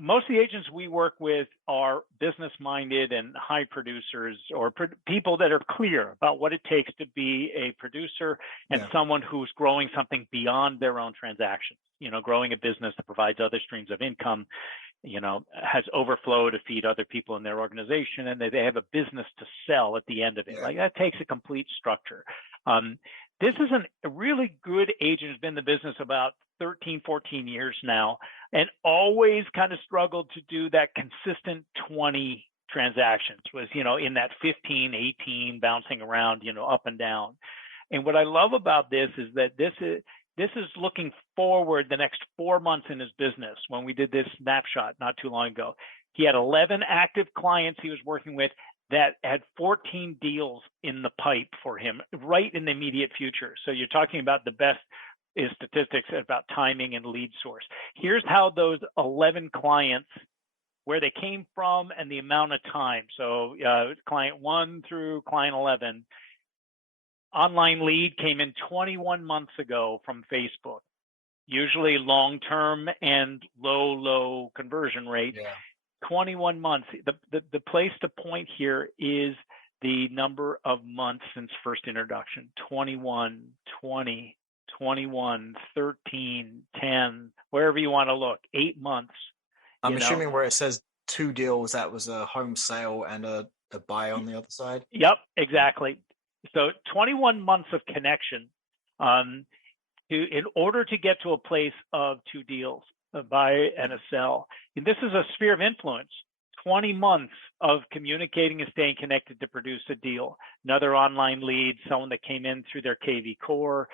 most of the agents we work with are business-minded and high producers, or people that are clear about what it takes to be a producer and someone who's growing something beyond their own transactions. Growing a business that provides other streams of income, has overflow to feed other people in their organization, and they have a business to sell at the end of it. Like that takes a complete structure. This is a really good agent who's been in the business about 13, 14 years now, and always kind of struggled to do that consistent 20 transactions, was, in that 15, 18, bouncing around, up and down. And what I love about this is that this is looking forward the next 4 months in his business. When we did this snapshot not too long ago, he had 11 active clients he was working with that had 14 deals in the pipe for him right in the immediate future. So you're talking about the best is statistics about timing and lead source. Here's how those 11 clients, where they came from and the amount of time. So client 1 through client 11, online lead came in 21 months ago from Facebook, usually long-term and low conversion rate. 21 months. The place to point here is the number of months since first introduction: 21, 20, 21, 13, 10, wherever you want to look, 8 months. I'm assuming where it says 2 deals, that was a home sale and a buy on the other side. Yep, exactly. So 21 months of connection in order to get to a place of 2 deals, a buy and a sell. And this is a sphere of influence. 20 months of communicating and staying connected to produce a deal. Another online lead, someone that came in through their KV core,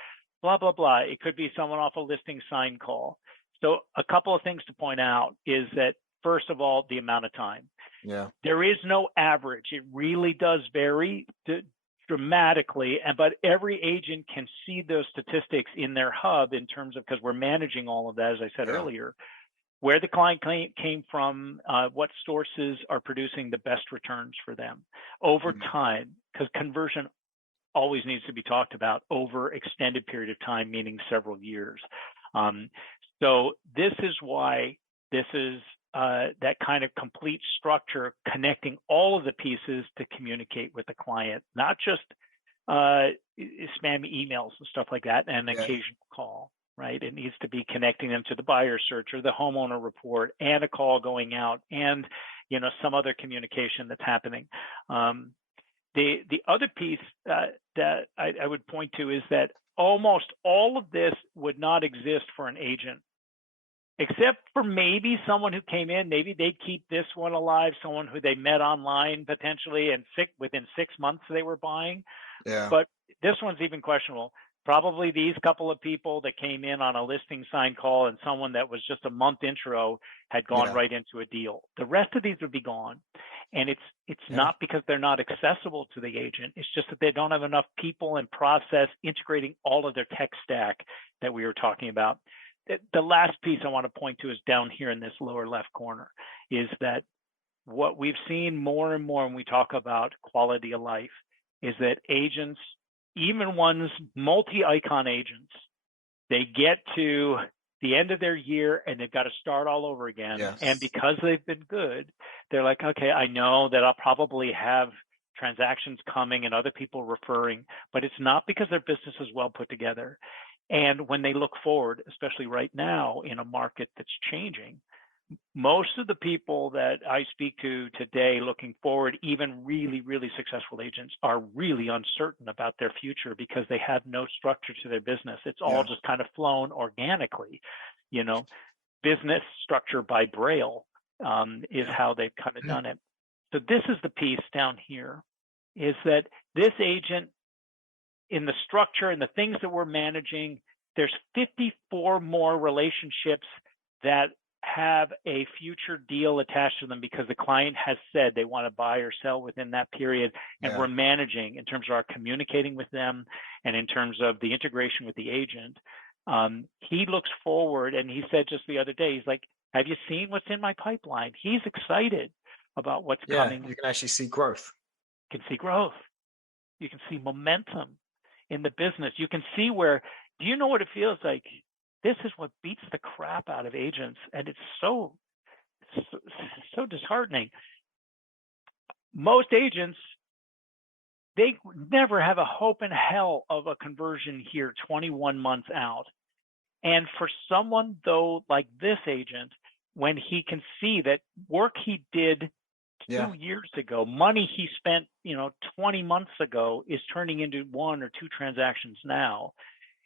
blah, blah, blah. It could be someone off a listing sign call. So a couple of things to point out is that, first of all, the amount of time. There is no average. It really does vary dramatically, but every agent can see those statistics in their hub in terms of, because we're managing all of that, as I said earlier, where the client came from, what sources are producing the best returns for them over time, because conversion always needs to be talked about over extended period of time, meaning several years. So this is why this is that kind of complete structure, connecting all of the pieces to communicate with the client, not just spam emails and stuff like that, and an occasional call, right? It needs to be connecting them to the buyer search or the homeowner report, and a call going out, and some other communication that's happening. The other piece that I would point to is that almost all of this would not exist for an agent, except for maybe someone who came in, maybe they'd keep this one alive, someone who they met online potentially, and within 6 months they were buying. But this one's even questionable. Probably these couple of people that came in on a listing sign call and someone that was just a month intro had gone right into a deal. The rest of these would be gone. And it's not because they're not accessible to the agent. It's just that they don't have enough people and process integrating all of their tech stack that we were talking about. The last piece I want to point to is down here in this lower left corner, is that what we've seen more and more when we talk about quality of life is that agents, even ones, multi-icon agents, they get to the end of their year and they've got to start all over again. Yes. And because they've been good, they're like, okay, I know that I'll probably have transactions coming and other people referring, but it's not because their business is well put together. And when they look forward, especially right now in a market that's changing, most of the people that I speak to today looking forward, even really, really successful agents, are really uncertain about their future because they have no structure to their business. It's all just kind of flown organically. You know, business structure by Braille is how they've kind of done it. So this is the piece down here, is that this agent, in the structure and the things that we're managing, there's 54 more relationships that have a future deal attached to them because the client has said they want to buy or sell within that period. And we're managing in terms of our communicating with them and in terms of the integration with the agent. He looks forward, and he said just the other day, he's like, have you seen what's in my pipeline? He's excited about what's coming. You can actually see growth. You can see growth. You can see momentum in the business. You can see where, do you know what it feels like? This is what beats the crap out of agents, and it's so disheartening. Most agents, they never have a hope in hell of a conversion here 21 months out. And for someone, though, like this agent, when he can see that work he did 2 years ago, money he spent 20 months ago is turning into 1 or 2 transactions now.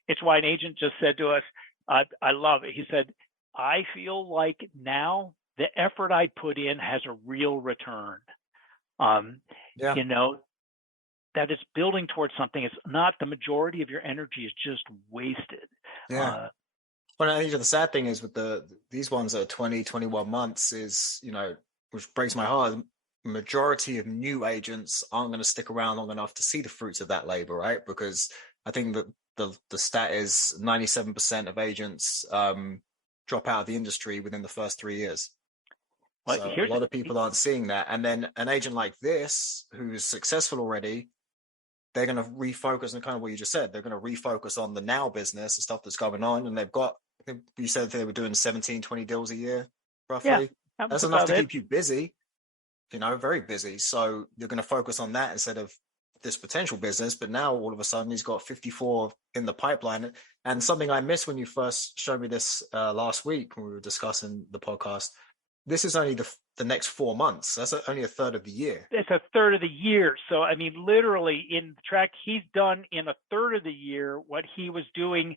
It's why an agent just said to us, I love it. He said, I feel like now the effort I put in has a real return. That is building towards something. It's not the majority of your energy is just wasted. Well, I think the sad thing is with these ones that are 20, 21 months is, which breaks my heart. The majority of new agents aren't going to stick around long enough to see the fruits of that labor, right? Because I think that the stat is 97% of agents drop out of the industry within the first 3 years. Well, so a lot of people aren't seeing that. And then an agent like this, who's successful already, they're going to refocus on kind of what you just said. They're going to refocus on the now business and stuff that's going on. And they've got, I think you said they were doing 17, 20 deals a year, roughly. Yeah, that's enough to keep you busy, very busy. So you're going to focus on that instead of this potential business. But now all of a sudden he's got 54 in the pipeline. And something I missed when you first showed me this last week when we were discussing the podcast, this is only the next 4 months. That's only a third of the year. It's a third of the year. So, I mean, literally in track, he's done in a third of the year what he was doing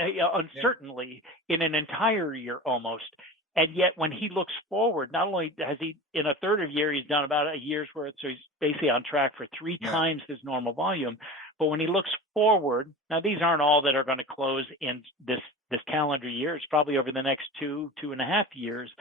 uncertainly in an entire year almost. And yet when he looks forward, not only has he in a third of a year, he's done about a year's worth. So he's basically on track for 3 times his normal volume. But when he looks forward, now these aren't all that are going to close in this calendar year. It's probably over the next 2.5 years.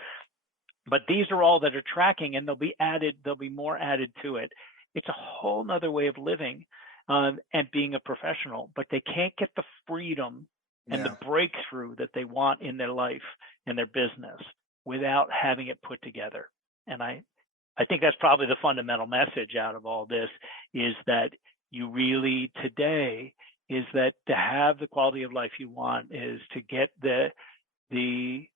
But these are all that are tracking, and there'll be more added to it. It's a whole nother way of living and being a professional, but they can't get the freedom and the breakthrough that they want in their life and their business without having it put together. And I think that's probably the fundamental message out of all this, is that you really today is that to have the quality of life you want is to get the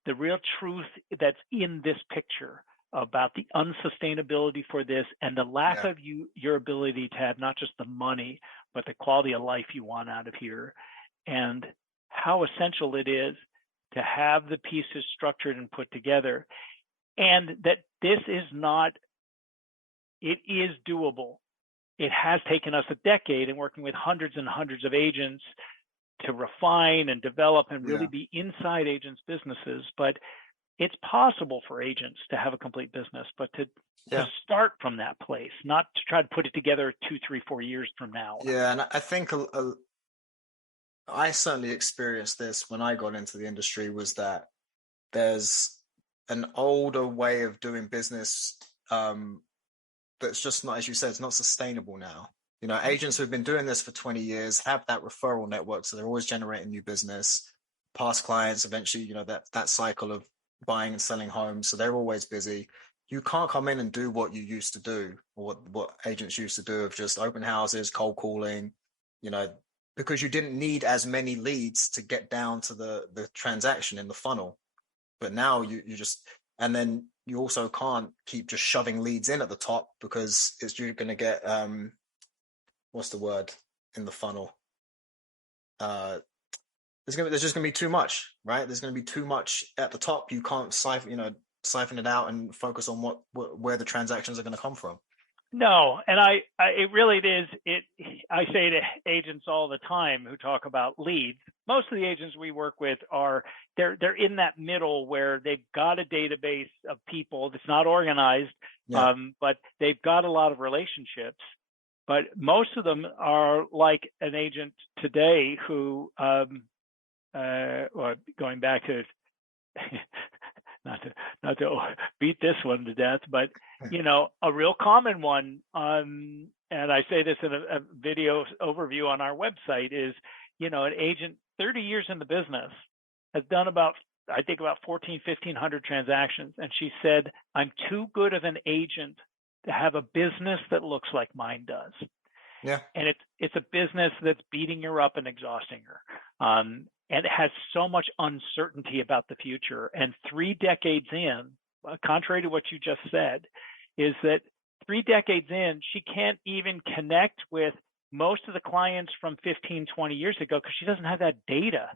real truth that's in this picture about the unsustainability for this and the lack of your ability to have not just the money, but the quality of life you want out of here, and how essential it is to have the pieces structured and put together, and that this is not, it is doable. It has taken us a decade in working with hundreds and hundreds of agents to refine and develop and really be inside agents' businesses. But it's possible for agents to have a complete business, but to start from that place, not to try to put it together 2, 3, 4 years from now. Yeah, and I think I certainly experienced this when I got into the industry, was that there's an older way of doing business that's just not, as you said, it's not sustainable now. You know, agents who've been doing this for 20 years have that referral network, so they're always generating new business, past clients, eventually, you know, that cycle of buying and selling homes, so they're always busy. You can't come in and do what you used to do, or what agents used to do, of just open houses, cold calling, you know, because you didn't need as many leads to get down to the transaction in the funnel. But now you just, and then you also can't keep just shoving leads in at the top, because you're going to get what's the word in the funnel? There's just going to be too much, right? There's going to be too much at the top. You can't siphon it out and focus on where the transactions are going to come from. No, and it really is. I say to agents all the time who talk about leads, most of the agents we work with they're in that middle where they've got a database of people that's not organized, but they've got a lot of relationships. But most of them are like an agent today who, going back to not to beat this one to death, but you know, a real common one, and I say this in a video overview on our website, is, you know, an agent 30 years in the business has done about 1,500 transactions, and she said, I'm too good of an agent to have a business that looks like mine does. Yeah. And it's a business that's beating her up and exhausting her. And it has so much uncertainty about the future. And 3 decades in, contrary to what you just said, is that 3 decades in, she can't even connect with most of the clients from 15, 20 years ago, because she doesn't have that data.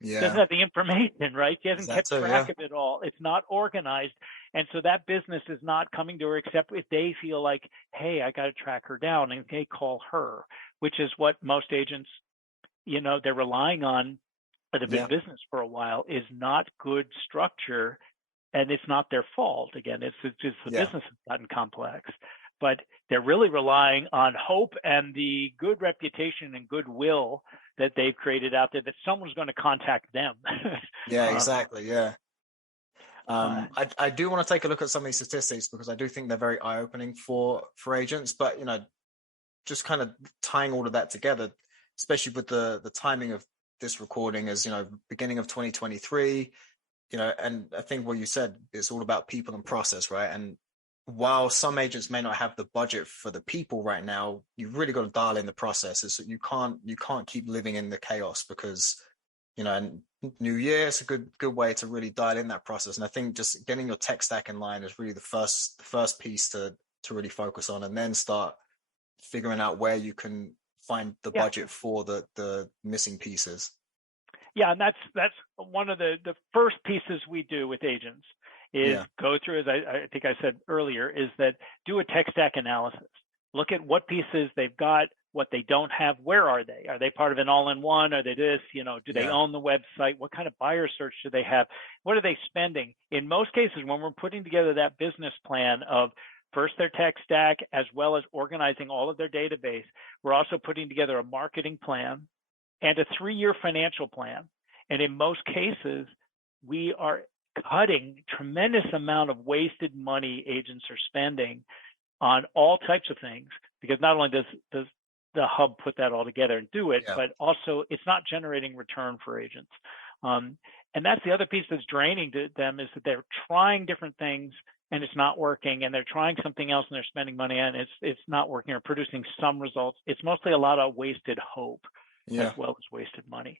Yeah. Doesn't have the information, right? She hasn't kept track of it all. It's not organized. And so that business is not coming to her, except if they feel like, hey, I got to track her down, and they call her, which is what most agents, you know, they're relying on that have been in business for a while, is not good structure. And it's not their fault. Again, it's just the business has gotten complex. But they're really relying on hope and the good reputation and goodwill that they've created out there, that someone's going to contact them. Yeah, exactly. Yeah. I do want to take a look at some of these statistics, because I do think they're very eye-opening for agents. But, you know, just kind of tying all of that together, especially with the timing of this recording, as, you know, beginning of 2023, you know, and I think what you said, it's all about people and process, right? And while some agents may not have the budget for the people right now, you've really got to dial in the processes. So you can't keep living in the chaos, because, you know, and new year is a good way to really dial in that process. And I think just getting your tech stack in line is really the first piece to really focus on, and then start figuring out where you can find the budget for the missing pieces. Yeah, and that's one of the first pieces we do with agents is go through, as I think I said earlier, is that do a tech stack analysis. Look at what pieces they've got, what they don't have, where are they? Are they part of an all-in-one? Are they this? You know, do they own the website? What kind of buyer search do they have? What are they spending? In most cases, when we're putting together that business plan of first their tech stack, as well as organizing all of their database, we're also putting together a marketing plan and a 3-year financial plan. And in most cases, we are cutting tremendous amount of wasted money agents are spending on all types of things, because not only does the hub put that all together and do it, but also it's not generating return for agents. And that's the other piece that's draining to them, is that they're trying different things and it's not working, and they're trying something else and they're spending money on it, it's not working or producing some results. It's mostly a lot of wasted hope as well as wasted money.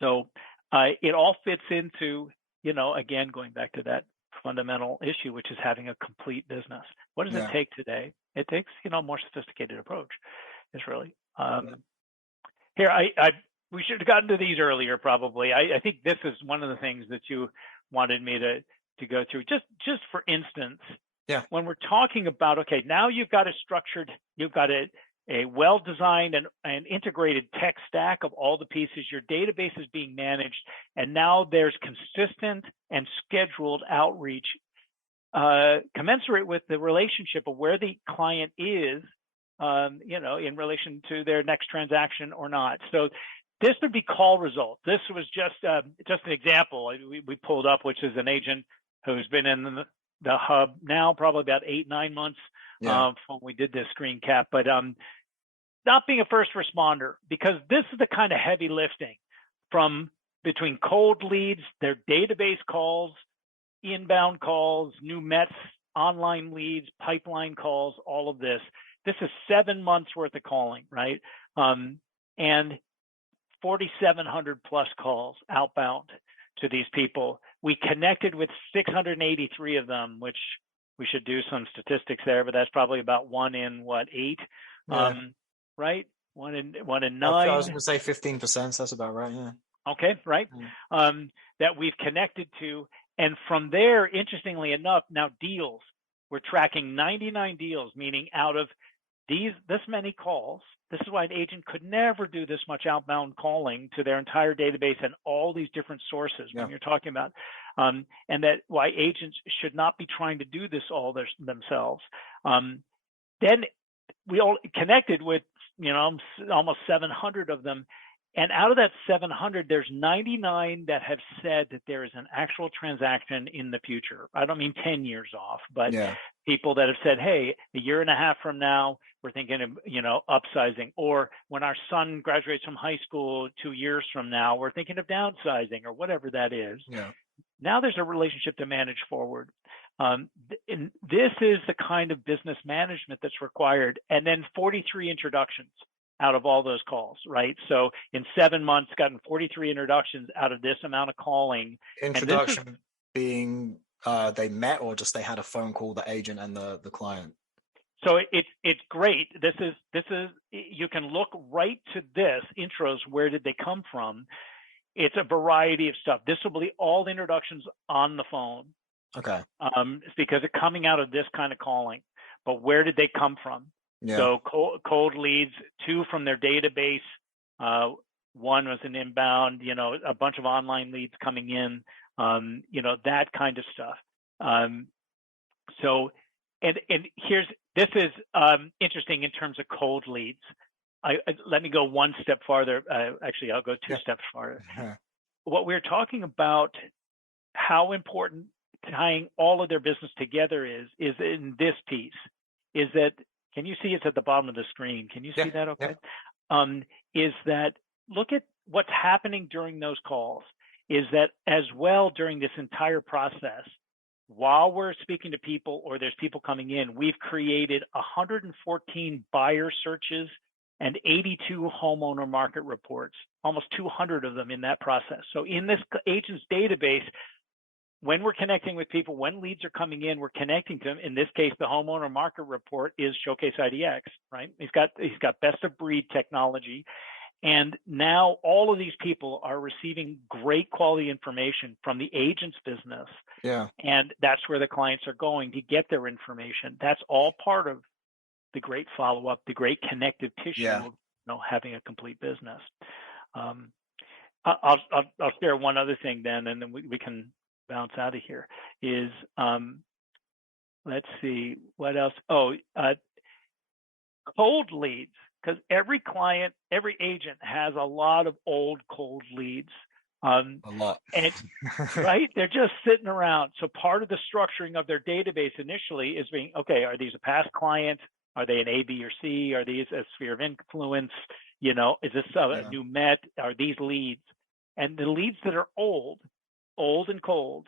So it all fits into, you know, again, going back to that fundamental issue, which is having a complete business. What does it take today? It takes, you know, a more sophisticated approach. Is really here. We should have gotten to these earlier, probably. I think this is one of the things that you wanted me to go through. Just for instance, when we're talking about, okay, now you've got you've got a well-designed and integrated tech stack of all the pieces. Your database is being managed, and now there's consistent and scheduled outreach commensurate with the relationship of where the client is, in relation to their next transaction or not. So this would be call results. This was just an example we pulled up, which is an agent who's been in the hub now probably about 8-9 months when we did this screen cap, but not being a first responder, because this is the kind of heavy lifting from between cold leads, their database calls, inbound calls, new Mets, online leads, pipeline calls, all of this. This is 7 months worth of calling, right? And 4,700 plus calls outbound to these people. We connected with 683 of them, which we should do some statistics there, but that's probably about 1 in 8, right? 1 in 9. I was going to say 15%. That's about right. Yeah. Okay, right. That we've connected to, and from there, interestingly enough, now deals. We're tracking 99 deals, meaning out of this many calls. This is why an agent could never do this much outbound calling to their entire database and all these different sources when you're talking about, and that why agents should not be trying to do this all themselves. Then we all connected with, almost 700 of them. And out of that 700, there's 99 that have said that there is an actual transaction in the future. I don't mean 10 years off, but people that have said, hey, a year and a half from now, we're thinking of, upsizing. Or when our son graduates from high school 2 years from now, we're thinking of downsizing or whatever that is. Yeah. Now there's a relationship to manage forward. And this is the kind of business management that's required. And then 43 introductions out of all those calls, right? So in 7 months, gotten 43 introductions out of this amount of calling. Introduction being they met, or just they had a phone call, the agent and the client? So it's great. This is you can look right to this intros. Where did they come from? It's a variety of stuff. This will be all introductions on the phone. Okay. It's because it's coming out of this kind of calling. But where did they come from? Yeah. So cold leads, 2 from their database. 1 was an inbound, a bunch of online leads coming in, that kind of stuff. So, and this is interesting in terms of cold leads. Let me go one step farther. Actually, I'll go 2 steps farther. What we're talking about, how important tying all of their business together is in this piece, is that, can you see it's at the bottom of the screen? Can you see that okay? Is that, look at what's happening during those calls, is that as well during this entire process, while we're speaking to people or there's people coming in, we've created 114 buyer searches and 82 homeowner market reports, almost 200 of them in that process. So in this agent's database, when we're connecting with people, when leads are coming in, we're connecting to them. In this case, the homeowner market report is Showcase IDX, right? He's got best of breed technology. And now all of these people are receiving great quality information from the agent's business. Yeah. And that's where the clients are going to get their information. That's all part of the great follow-up, the great connective tissue of having a complete business. I'll share one other thing then, and then we can bounce out of here. Is let's see what else. Cold leads, because every client, every agent has a lot of old cold leads. A lot. And right, they're just sitting around. So part of the structuring of their database initially is being, okay, are these a past client? Are they an A, B, or C? Are these a sphere of influence? Is this a new Met? Are these leads? And the leads that are old and cold,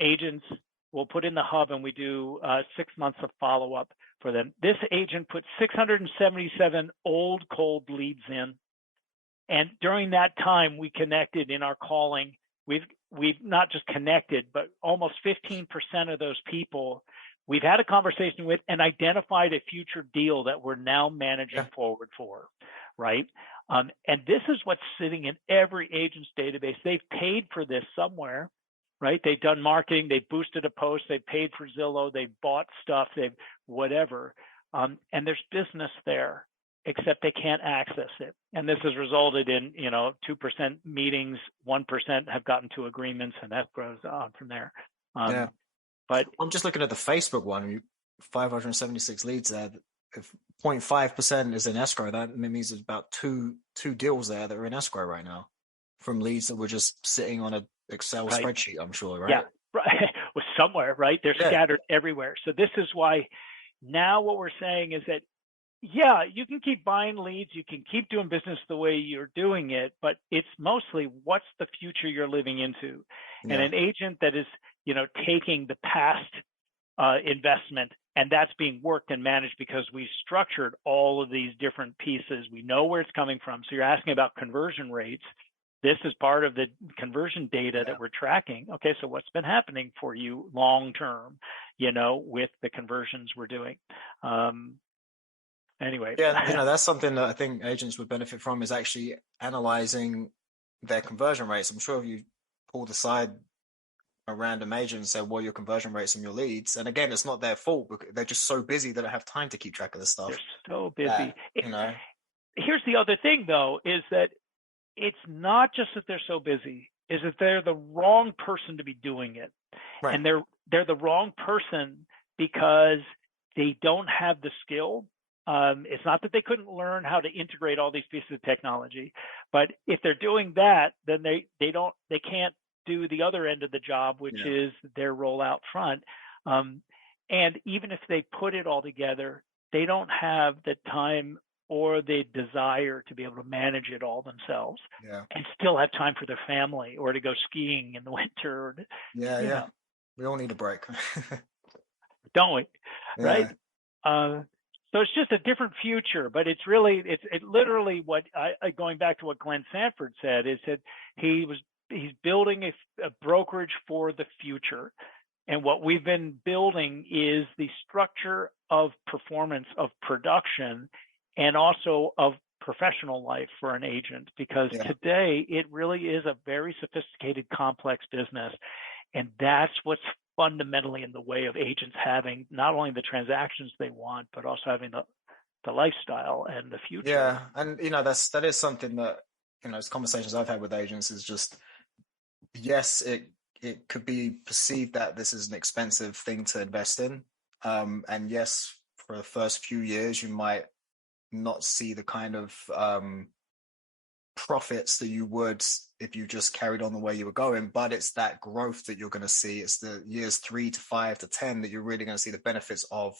agents will put in the hub, and we do 6 months of follow-up for them. This agent put 677 old cold leads in. And during that time, we connected in our calling. We've not just connected, but almost 15% of those people we've had a conversation with and identified a future deal that we're now managing forward for, right? And this is what's sitting in every agent's database. They've paid for this somewhere, right? They've done marketing, they've boosted a post, they've paid for Zillow, they've bought stuff, they've whatever. And there's business there. except they can't access it. And this has resulted in, 2% meetings, 1% have gotten to agreements, and that grows on from there. But I'm just looking at the Facebook one, 576 leads there. If 0.5% is in escrow, that means there's about two deals there that are in escrow right now from leads that were just sitting on an Excel spreadsheet, I'm sure, right? Yeah, right. Well, somewhere, right? They're scattered everywhere. So this is why now what we're saying is that, you can keep buying leads, you can keep doing business the way you're doing it, but it's mostly what's the future you're living into. And an agent that is, taking the past investment, and that's being worked and managed because we structured all of these different pieces. We know where it's coming from. So you're asking about conversion rates. This is part of the conversion data that we're tracking. Okay, so what's been happening for you long term, with the conversions we're doing? Anyway. Yeah, that's something that I think agents would benefit from, is actually analyzing their conversion rates. I'm sure if you pulled aside a random agent and say, what are your conversion rates on your leads? And again, it's not their fault, because they're just so busy they don't have time to keep track of this stuff. They're so busy. Here's the other thing, though, is that it's not just that they're so busy, is that they're the wrong person to be doing it. Right. And they're the wrong person because they don't have the skill. It's not that they couldn't learn how to integrate all these pieces of technology, but if they're doing that, then they can't do the other end of the job, which is their role out front. And even if they put it all together, they don't have the time or the desire to be able to manage it all themselves and still have time for their family or to go skiing in the winter. We all need a break. Don't we? Right? So it's just a different future, but it's literally what going back to what Glenn Sanford said, is that he's building a brokerage for the future. And what we've been building is the structure of performance, of production, and also of professional life for an agent, because today it really is a very sophisticated, complex business. And that's what's fundamentally in the way of agents having not only the transactions they want, but also having the lifestyle and the future. Yeah. And, that is something that, as conversations I've had with agents is just, yes, it could be perceived that this is an expensive thing to invest in. And yes, for the first few years, you might not see the kind of profits that you would if you just carried on the way you were going, but it's that growth that you're going to see. It's the years 3 to 5 to 10 that you're really going to see the benefits of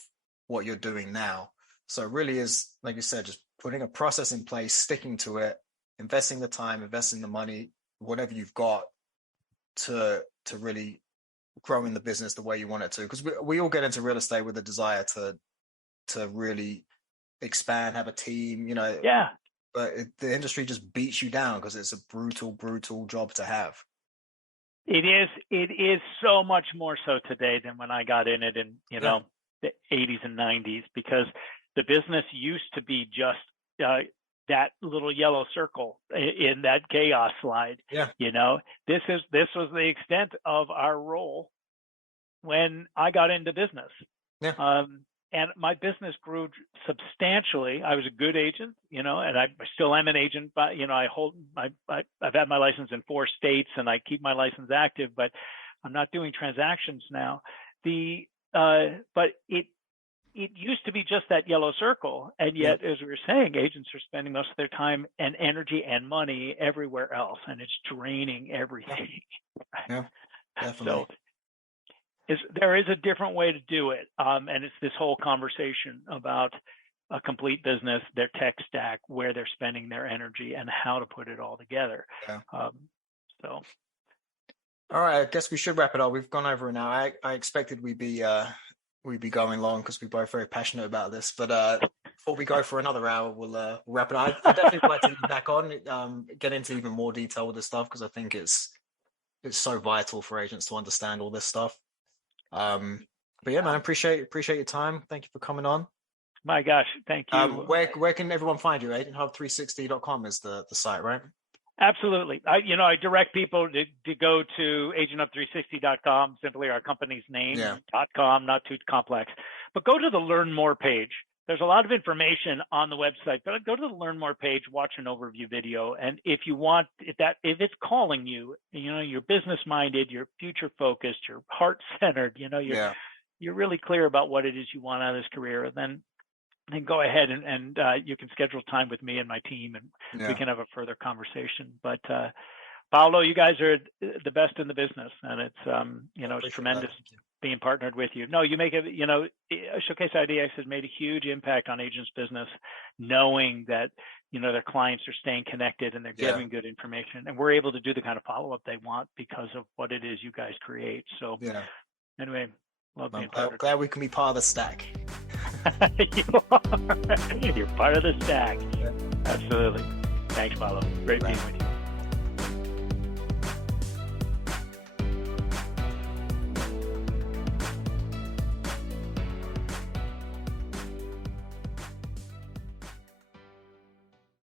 what you're doing now. So it really is, like you said, just putting a process in place, sticking to it, investing the time, investing the money, whatever you've got to really grow in the business the way you want it to. Because we all get into real estate with a desire to really expand, have a team, but the industry just beats you down because it's a brutal job to have. It is so much more so today than when I got in it in the 80s and 90s, because the business used to be just that little yellow circle in that chaos slide. This was the extent of our role when I got into business. And my business grew substantially. I was a good agent, and I still am an agent, but I've had my license in 4 states and I keep my license active, but I'm not doing transactions now. But it used to be just that yellow circle, and yet, as we were saying, agents are spending most of their time and energy and money everywhere else, and it's draining everything. Yeah, definitely. So there is a different way to do it, and it's this whole conversation about a complete business, their tech stack, where they're spending their energy, and how to put it all together. All right, I guess we should wrap it up. We've gone over an hour. I expected we'd be going long because we're both very passionate about this. But before we go for another hour, we'll wrap it up. I definitely would like to get back on, get into even more detail with this stuff, because I think it's so vital for agents to understand all this stuff. But yeah, man, appreciate your time. Thank you for coming on. My gosh, thank you. Where can everyone find you? AgentHUB360.com is the site, right? Absolutely. I direct people to go to AgentHUB360.com, simply our company's name, .com, not too complex. But go to the Learn More page. there's a lot of information on the website, but go to the Learn More page, watch an overview video. And if you want, if it's calling you, you're business minded, you're future focused, you're heart centered, you're really clear about what it is you want out of this career, then go ahead and you can schedule time with me and my team, and we can have a further conversation. But Paolo, you guys are the best in the business, and it's it's tremendous being partnered with you. No, you make it. Showcase IDX has made a huge impact on agents' business, knowing that their clients are staying connected and they're giving good information, and we're able to do the kind of follow-up they want because of what it is you guys create. So anyway, love being part of it. Glad we can be part of the stack. You are. You're part of the stack. Absolutely. Thanks, Paolo. Great being with you.